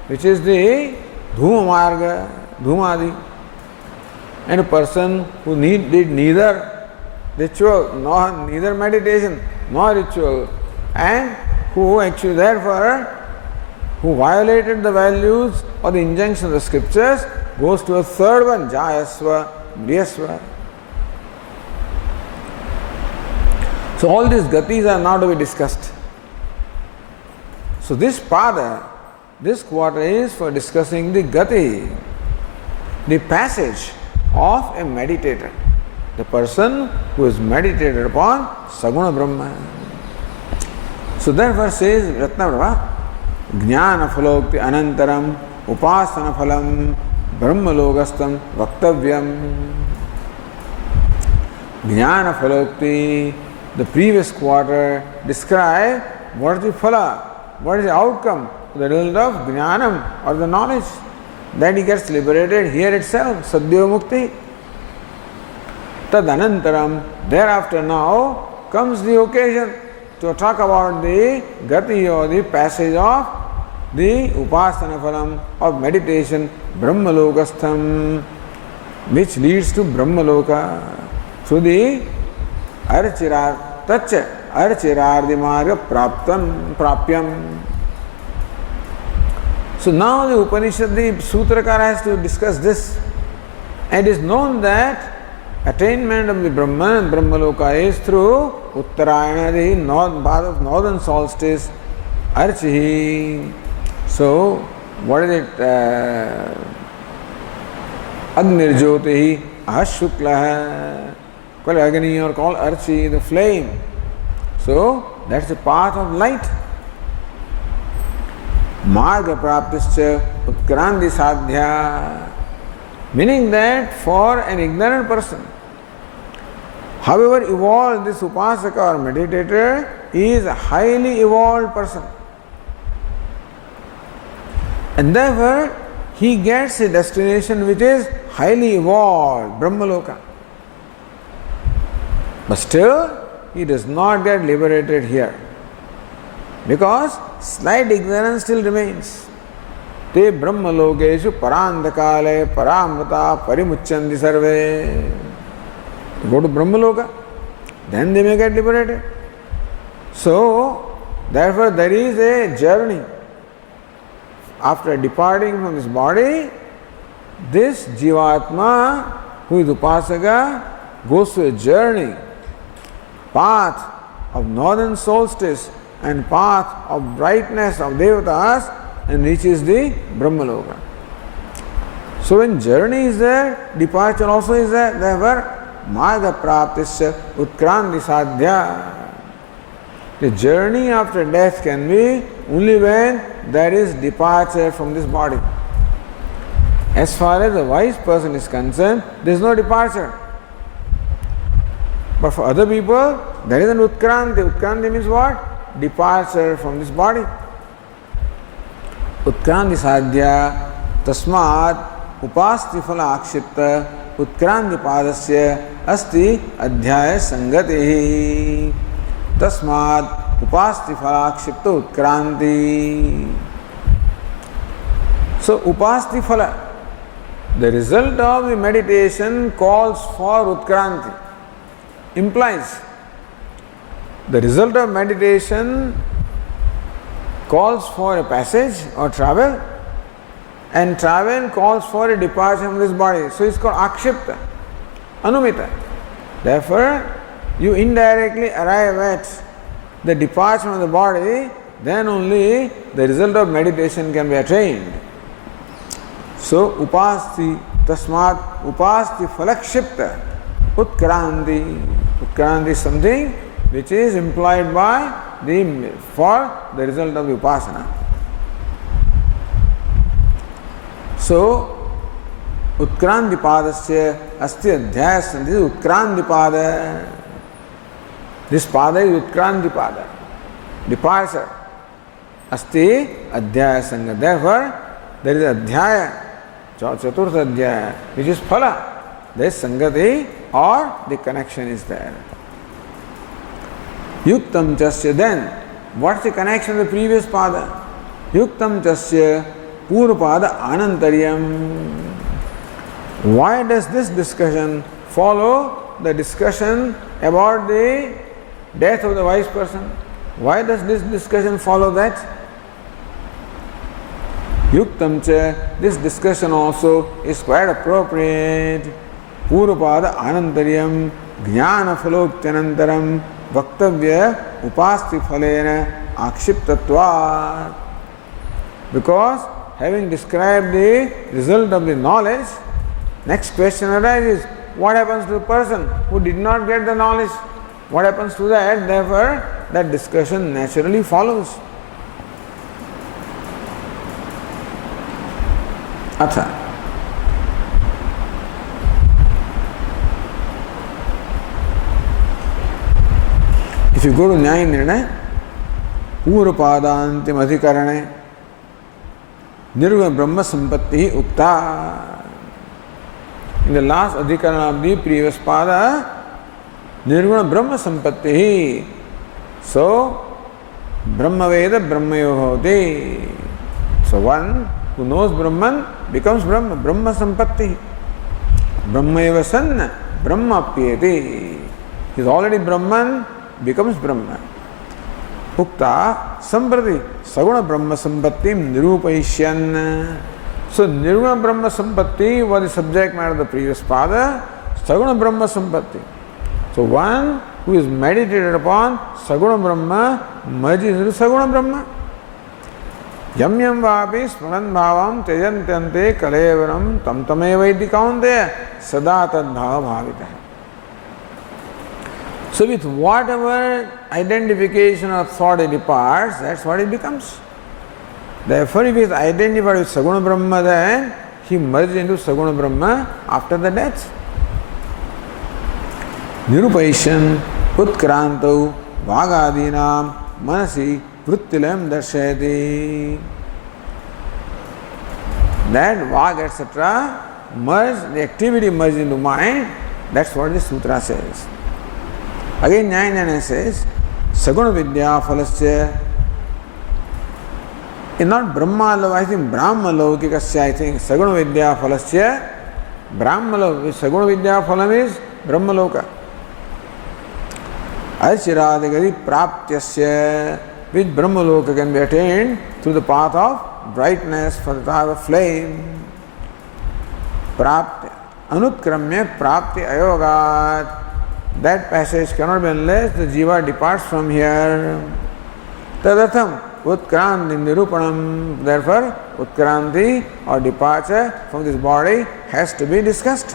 which is the Dhuma Marga, Dhumadi. And a person who did neither ritual, nor neither meditation, nor ritual, and who actually therefore, who violated the values or the injunctions of the scriptures, goes to a third one, Jayasva, Briyasva. So all these gatis are now to be discussed. So this pada, this quarter is for discussing the gati, the passage of a meditator, the person who is meditated upon Saguna Brahma. So therefore says Ratnaprabha, Jnana Phalokti Anantaram Upasana Phalam Brahmalogastam Vaktavyam. Jnana Phalokti, the previous quarter described what is the phala, what is the outcome, the result of jnanam or the knowledge, that he gets liberated here itself, sadhya mukti. Tad anantaram, thereafter now comes the occasion to talk about the gati or the passage of the upasana phalam of meditation, brahmalogastham, which leads to brahmaloka through the archirar, tacha archirardi marga prapyam. So now the Upanishad, the Sutrakara has to discuss this. And it is known that attainment of the Brahman, Brahmaloka, is through Uttarayana, the path of northern solstice, Archi. So, what is it? Agnirjyotihi Ashuklaha. Called Agni or called Archi, the flame. So, that's the path of light. Marga praptischa utkranti sadhya, meaning that for an ignorant person, however evolved this upasaka or meditator is a highly evolved person, and therefore he gets a destination which is highly evolved, Brahmaloka. But still he does not get liberated here, because slight ignorance still remains. Te brahmalokeshu parandakale paramrata parimuchanti sarve. Go to Brahmaloka, then they may get liberated. So, therefore there is a journey. After departing from this body, this Jivatma, who is Upasaka, goes to a journey, path of northern solstice and path of brightness of Devatas, and reaches the Brahmaloka. So when journey is there, departure also is there. Therefore, Marga Praptisya Utkranti Sadhya. The journey after death can be only when there is departure from this body. As far as the wise person is concerned, there is no departure. But for other people, there is an Utkranti. Utkranti means what? Departure from this body. Utkranti sadhya tasmat upasti phala akshipta utkranti padasya asti adhyaya sangatihi. Tasmat upasti phala akshipta utkranti. So upasti phala, the result of the meditation calls for utkranti, implies the result of meditation calls for a passage or travel, and travel calls for a departure from this body. So it's called akshipta, anumita. Therefore, you indirectly arrive at the departure from the body, then only the result of meditation can be attained. So, upasti, tasmat, upasti falakshipta, utkranti. Utkranti is something which is implied by for the result of vipassana. So, Utkranti padasya asti adhyaya. This is Utkranti pada. This pada is Utkranti pada. Departure. Asti adhyaya sanga. Therefore, there is adhyaya, chaturtha adhyaya, which is phala. There is sangati or the connection is there. Yuktam chasya, then, what's the connection to the previous pada? Yuktam chasya purvapada anantaryam. Why does this discussion follow the discussion about the death of the wise person? Why does this discussion follow that? Yuktam cha, this discussion also is quite appropriate. Purvapada anantaryam jnana phalokyanantaram vaktavya upasti phalena akshiptatvat. Because having described the result of the knowledge, next question arises, what happens to the person who did not get the knowledge? What happens to that? Therefore, that discussion naturally follows. Atha. If you go to Nyaya Nirnaya, Purvapadantim Adhikarane, Nirguna Brahma Sampatti Ukta. In the last adhikarana of the previous pada, Nirguna Brahma Sampatti. So, Brahma Veda Brahmayo Bhavati. So, one who knows Brahman becomes Brahma, Brahma Sampatti. Brahmayava Sanna, Brahma Apyeti. He is already Brahman, becomes Brahma. Ukta Samprati, Saguna Brahma Sampattim Nirupayishyan. So, Nirguna Brahma Sampatti was the subject matter of the previous pada, Saguna Brahma Sampatti. So, one who is meditated upon Saguna Brahma merges into Saguna Brahma. Yam yam vapi smaran bhavam tejantyante kalevaram tam tameva iti kaunteya sada tad bhava bhavita. So, with whatever identification of thought it departs, that's what it becomes. Therefore, if he is identified with Saguna Brahma, then he merges into Saguna Brahma after the death. Nirupayishan utkranto vagadinam manasi vrittilam darshayati. That vag etc. merge, the activity merges into mind, that's what the sutra says. Again, Nyaya Nirnaya says, Saguna Vidya Phalasya. It's not Brahma, I think Brahma Laukikasya, I think Saguna Vidya Phalasya. Brahma Saguna Vidya Phalam is Brahma Loka. Achiradagari Praptyasya, which Brahma Loka can be attained through the path of brightness, for the path of flame. Prapti, Anutkramya Prapti Ayogat. That passage cannot be unless the jiva departs from here. Tadatham Utkranti Nirupanam. Therefore, Utkranti or departure from this body has to be discussed.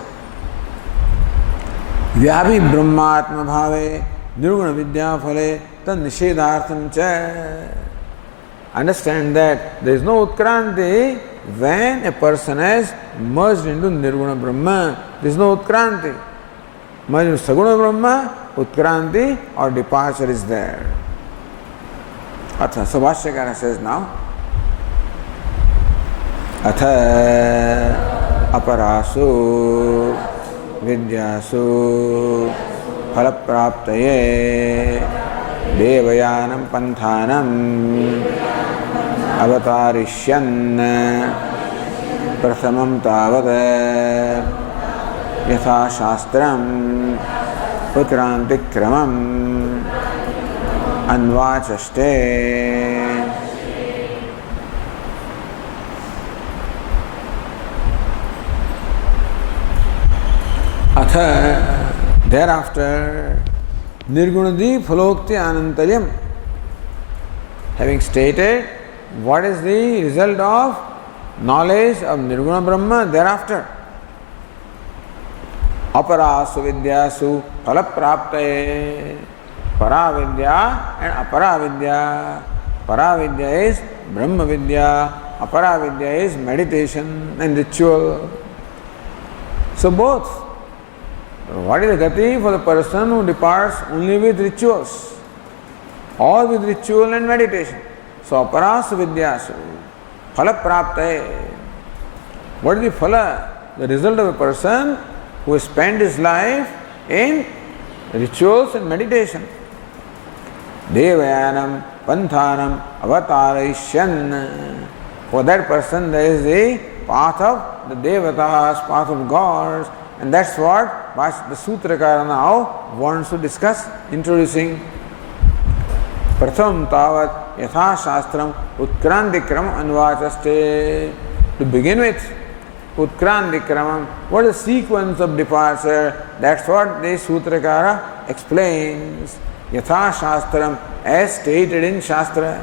Vyabhi Brahmatma Bhave Nirguna Vidya Phale Tad Nishedhartham Cha. Understand that there is no Utkranti when a person has merged into Nirguna Brahma. There is no Utkranti. Merged into Saguna Brahma, Utkranti or departure is there. Atha, so Bhashyakara says now, Atha aparasu vidyasu phalapraptaye devayanam panthanam avatarisyan prathamam tavat yatha shastram utrantikramam anvachaste. Atha, thereafter, Nirgunadi Phalokti Anantaryam. Having stated what is the result of knowledge of Nirguna Brahma thereafter. Aparasu Vidyasu Phalapraptaye. Paravidya and Aparavidya. Paravidya is Brahma Vidya, Aparavidya is meditation and ritual. So both. What is the gati for the person who departs only with rituals or with ritual and meditation? So Aparasu Vidyasu Phalapraptaye. What is the phala? The result of a person who has spent his life in rituals and meditation. Devayanam Panthanam Avatarisyan. For that person there is the path of the Devatas, path of gods, and that's what the Sutrakara now wants to discuss, introducing. Pratham Tavat Yatha Shastram Utkrantikram Anvachaste. To begin with, Utkrantikramam, what is the sequence of departure? That's what the Sutrakara explains. Yatha Shastram, as stated in Shastra.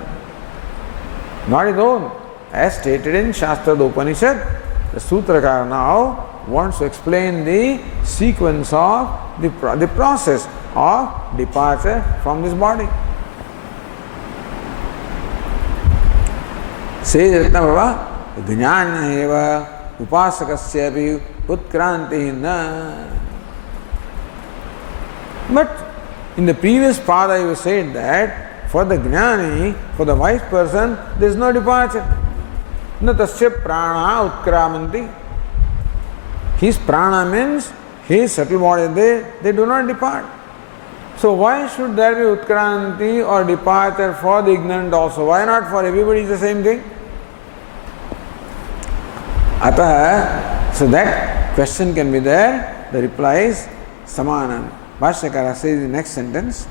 Not his own, as stated in Shastra, the Upanishad. The Sutrakara now wants to explain the sequence of the process of departure from this body. Says Ratnabhava, Jnana eva upasakasya utkranti na. But in the previous pada you said that for the Jnani, for the wise person, there is no departure. Na tasya prana utkramanti. His prana means his subtle body, they do not depart. So why should there be utkranti or departure for the ignorant also? Why not for everybody is the same thing? Ataha, so that question can be there. The reply is Samanam. Bhashyakara says the next sentence.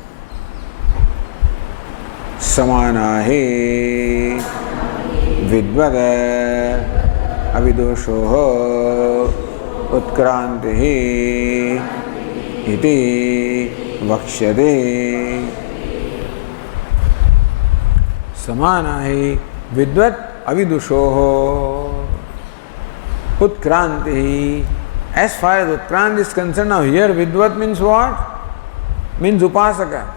Samanahe vidvada avidoshoho utkrantihi iti vakshade. Samanahe vidvat avidushoho utkrantihi. As far as Utkrant is concerned, now here Vidvat means what? Means Upasaka.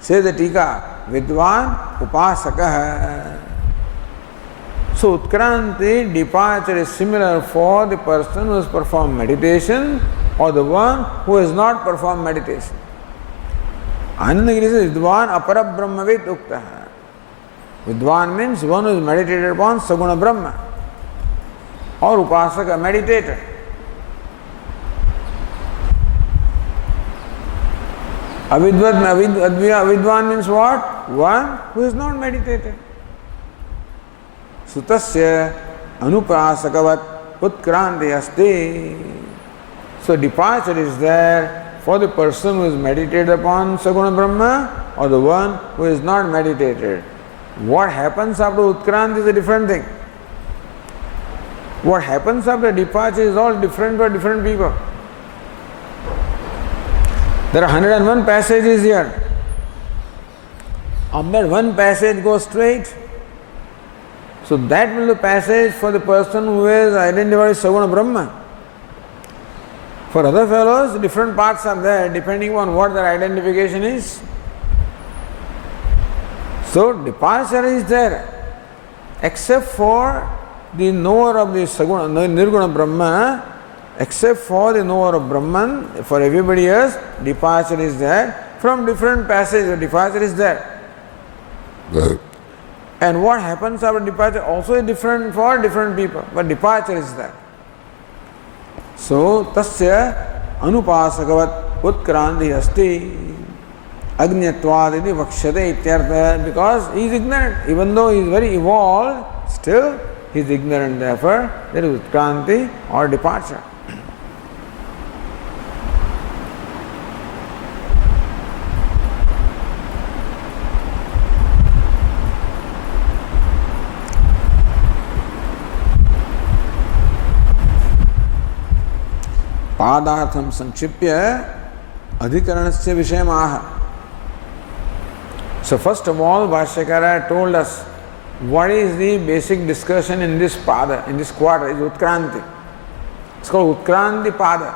Say the Tika, Vidvan Upasaka. So Utkranti, departure is similar for the person who has performed meditation or the one who has not performed meditation. Anandagiri says Vidvan Apara Brahmavid Uktaha. Vidvan means one who is meditated upon Saguna Brahma or Upasaka, meditator. Avidvan means what? One who is not meditated. Sutasya anupasakavat utkranti asti. So departure is there for the person who is meditated upon Saguna Brahma or the one who is not meditated. What happens after Utkranti is a different thing. What happens after departure is all different for different people. There are 101 passages here. Of that one passage goes straight. So that will be the passage for the person who is identified as Saguna Brahma. For other fellows, different paths are there depending on what their identification is. So departure is there, except for the knower of the Saguna, Nirguna Brahma. Except for the knower of Brahman, for everybody else, departure is there. From different passages, departure is there. And what happens after departure also is different for different people, but departure is there. So, tasya anupasakavat utkranti asti agnyatvad vakshade ityartha. Because he is ignorant, even though he is very evolved, still he is ignorant, therefore there is utkranti or departure. पादार्थम संक्षिप्य अधिकरणस्य विषयमाह. So first of all, Bhashyakara told us what is the basic discussion in this pada, in this quarter, is Utkranti. It's called Utkranti Pada.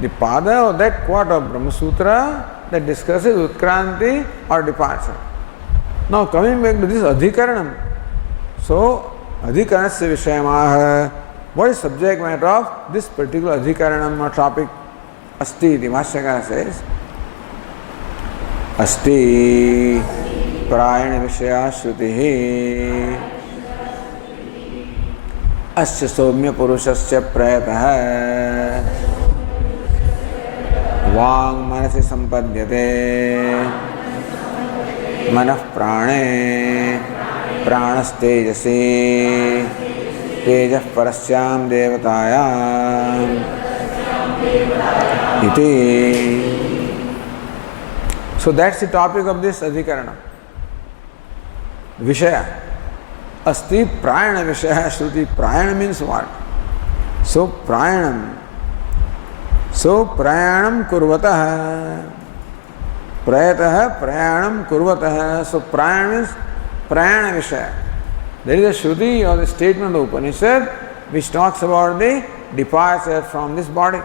The pada of that quarter of Brahma Sutra that discusses Utkranti or departure. Now coming back to this Adhikaranam. So Adhikaranasya Vishayamaha, what is subject matter of this particular Adhikaranam or topic? Asti, the Bhashyakara says, Asti Prayana Vishaya Shrutihi Asya Soumya Purushasya Prayataha Vang Manasi Sampadhyate Manah Prane Pranastejasi Tejah Parasyam Devatayam Iti. So that's the topic of this Adhikarana. Vishaya. Asti Prayana Vishaya Shruti. Prayana means what? So Prayanam. So Prayanam Kurvataha. Prayataha Prayanam Kurvataha. So Prayana means Prayana Vishaya. There is a Shruti or the statement of Upanishad which talks about the departure from this body.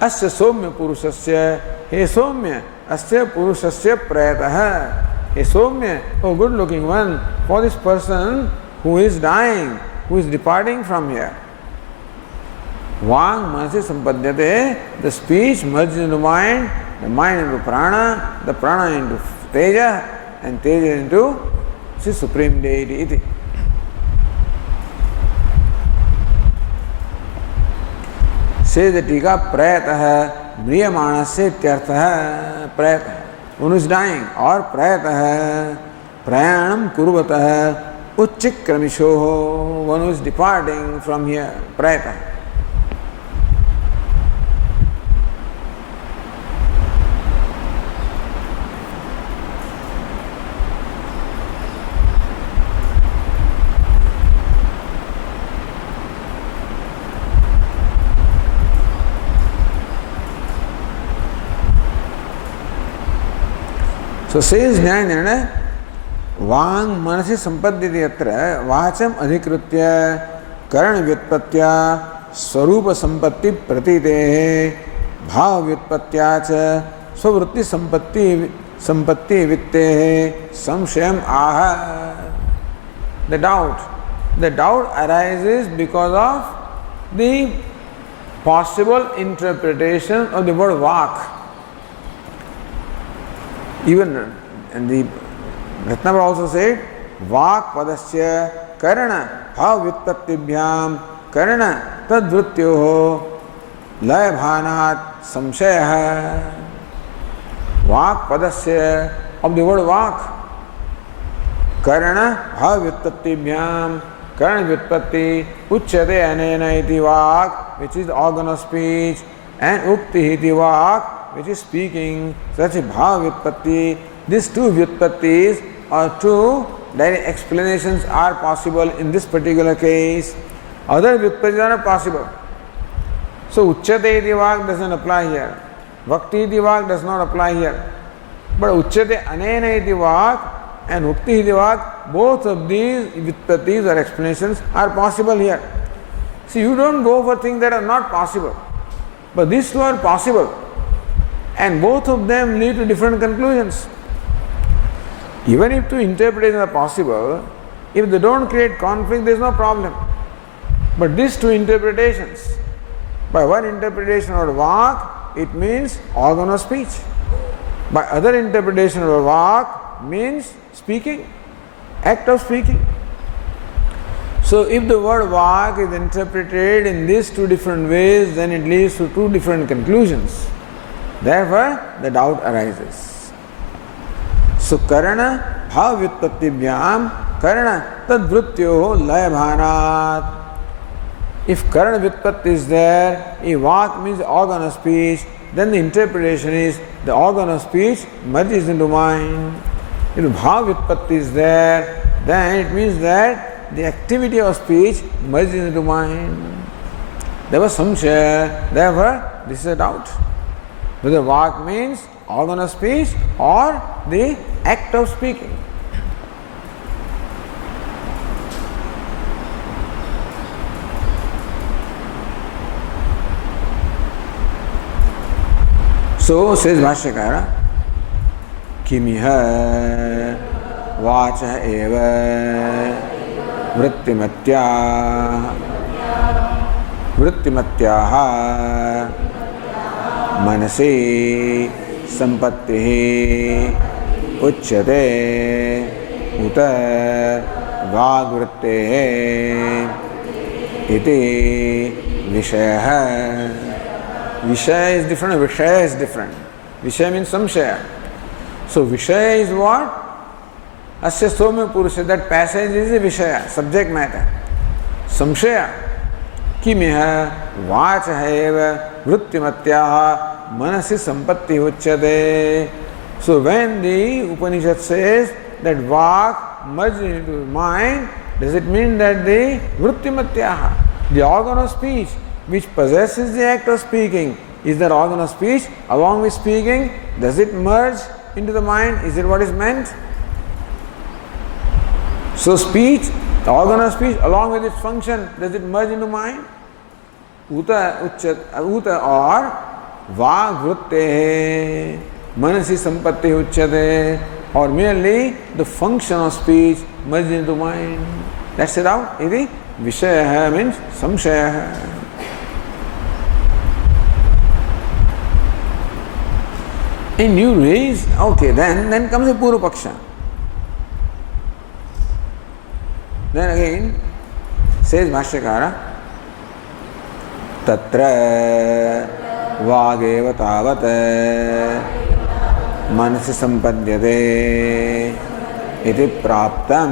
Asya Soumya Purushasya. He Soumya, Asya Purushasya Prayataha. He Soumya, oh good looking one, for this person who is dying, who is departing from here. Vang Manasi Sampadhyate, the speech merges into mind, the mind into prana, the prana into teja, and teja into the supreme deity. Iti. Says the Tika, Prayataha. Mriyamanasya ityarthaha prayataha. One who is dying, or prayataha prayanam kurvataha uchchikramishoho. One who is departing from here, prayataha. So says Nyaya Vang Manasi Sampadhyate Yatra Vacham Adhikritya Karana Vyutpatya Swarupa Sampatti Pratitehe Bhav Vyutpatya Cha Swavrutti Sampatti Vittehe Samshayam Aha. The doubt arises because of the possible interpretation of the word Vak. Even and the Ratnavara also said, Vak Padasya Karana Bhav Vyutpattibhyam Karana Tadvrutyoho Layabhanat Samshaya. Vak Padasya, of the word Vak. Karana Bhav Vyutpattibhyam Karana Vyutpatti Uchyate Anena iti Vak, which is the organ of speech, and Ukti iti Vak, which is speaking. Such a bhav vyutpatti. These two vyutpattis or two direct explanations are possible in this particular case. Other vyutpattis are not possible. So uchyate iti vak does not apply here. Vakti iti vak does not apply here. But uchyate anena iti vak and ukti iti vak, both of these vyutpattis or explanations are possible here. See, you don't go for things that are not possible. But these two are possible. And both of them lead to different conclusions. Even if two interpretations are possible, if they don't create conflict, there is no problem. But these two interpretations, by one interpretation of Vak, it means organ of speech. By other interpretation of Vak means speaking, act of speaking. So if the word Vak is interpreted in these two different ways, then it leads to two different conclusions. Therefore, the doubt arises. So, Karana Bhav Vyutpattibhyam Karana Tadvrutyoho Layabhanat. If Karana Vyutpatti is there, if Vak means organ of speech, then the interpretation is the organ of speech merges into mind. If Bhav Vyutpatti is there, then it means that the activity of speech merges into mind. there was samshaya. Therefore, this is a doubt. Whether vak means organ of speech or the act of speaking. So says Bhashyakara, Kimiha vacha eva vrittimatyaha manasi sampattihi uchyate uta vagvrittehe iti vishayah. Vishaya is different, Vishaya is different. Vishaya means samshaya. So Vishaya is what? Asya Somya Purusha, that passage is a Vishaya, subject matter. Samshaya. Kimiha vacha eva vrittimatyaha manasi sampatti uchyate. So when the Upanishad says that vak merges into mind, does it mean that the vrittimatyaha, the organ of speech, which possesses the act of speaking, is that organ of speech along with speaking, does it merge into the mind? Is it what is meant? So speech, the organ of speech along with its function, does it merge into mind? Uta or vagvrittehe manasi sampatti uchyate, or merely the function of speech merges into mind. That's it out. Iti vishaya means samshaya. And you raise, okay, then comes a Purva Paksha. Then again, says Bhashyakara, Tatra vageva tavat manasi sampadyate iti praptam.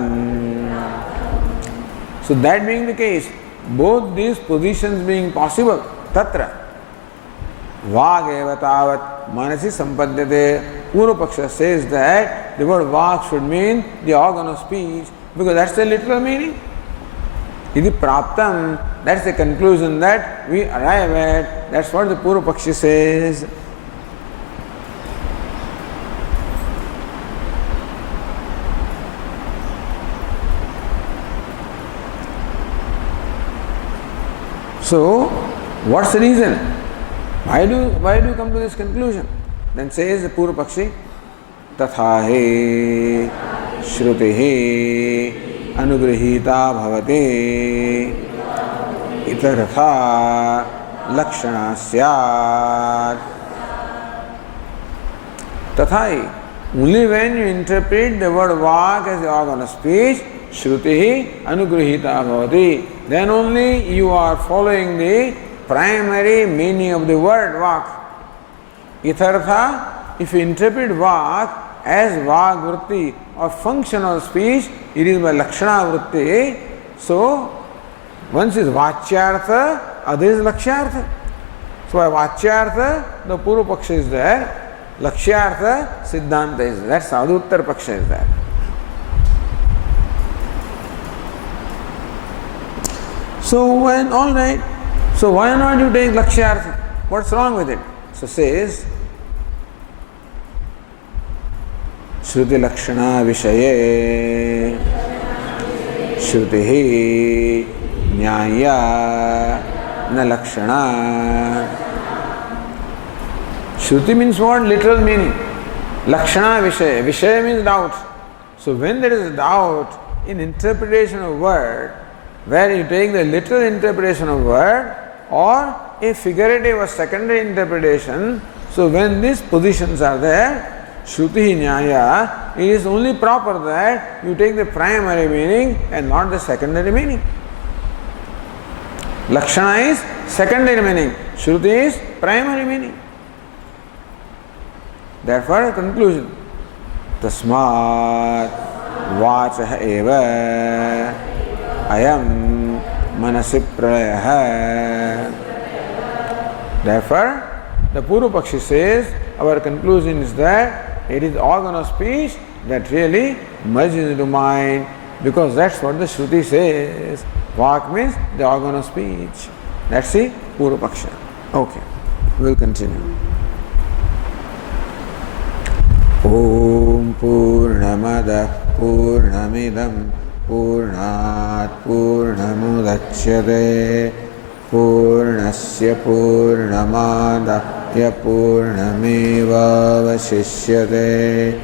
So that being the case, both these positions being possible, Tatra vageva tavat manasi sampadyate. Purva Paksha says that the word vak should mean the organ of speech, because that's the literal meaning. Iti praptam, that's the conclusion that we arrive at. That's what the Purva Paksha says. So, what's the reason? Why do you come to this conclusion? Then says the Purva Pakshi, Tatha he Shrutihi Anugrihita Bhavati Itaratha Lakshana Syat. Tatha, only when you interpret the word vak as the organ of speech, Shrutihi Anugrihita Bhavati, then only you are following the primary meaning of the word vak. Ithartha, if you interpret vak as vak vritti or function of speech, it is by lakshana vritti. So, once is vachyartha, other is lakshyartha. So, by vachyartha, the Purva Paksha is there, lakshyartha, siddhanta is there. That's how the Uttar Paksha is there. So, when all right, so why not you take lakshyartha? What's wrong with it? So says, Shruti Lakshana Vishaye Shrutihi Nyaya Na Lakshana. Shruti means what? Literal meaning. Lakshana Vishaya. Vishaya means doubt. So when there is doubt in interpretation of word, where you take the literal interpretation of word or a figurative or secondary interpretation, so when these positions are there, Shruti Nyaya, it is only proper that you take the primary meaning and not the secondary meaning. Lakshana is secondary meaning, Shruti is primary meaning. Therefore, a conclusion. Tasmat vacha eva ayam manasi prayaha. Therefore, the Purva Pakshi says, our conclusion is that it is the organ of speech that really merges into mind, because that's what the Shruti says. Vak means the organ of speech. That's the Purva Paksha. Okay, we'll continue. Om Purnamada Purnamidam Purnat Purnamudachyate Purnasya Purnamadaya Purnamevavashishyate.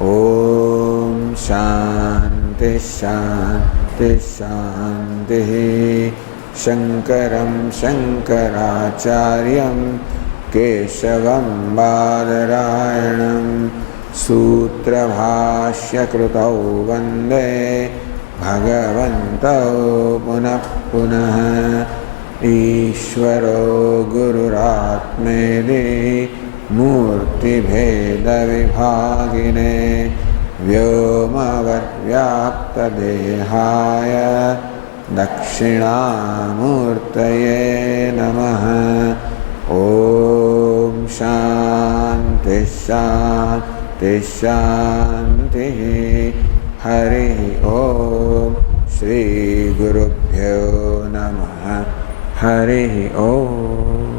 Om Shanti Shanti Shanti. Shankaram Shankaracharyam Keshavam Badarayanam Sutra Bhashya Krutau Vande Bhagavantau Punah Punah. Ishvaro Gururatmedi Murti Bheda Vibhagine Vyomavad Vyapta Dehaya Dakshinamurtaye Namaha. Om Shanti Shanti Shanti. Hari Om. Shri Gurubhyo Namaha. Hari Om.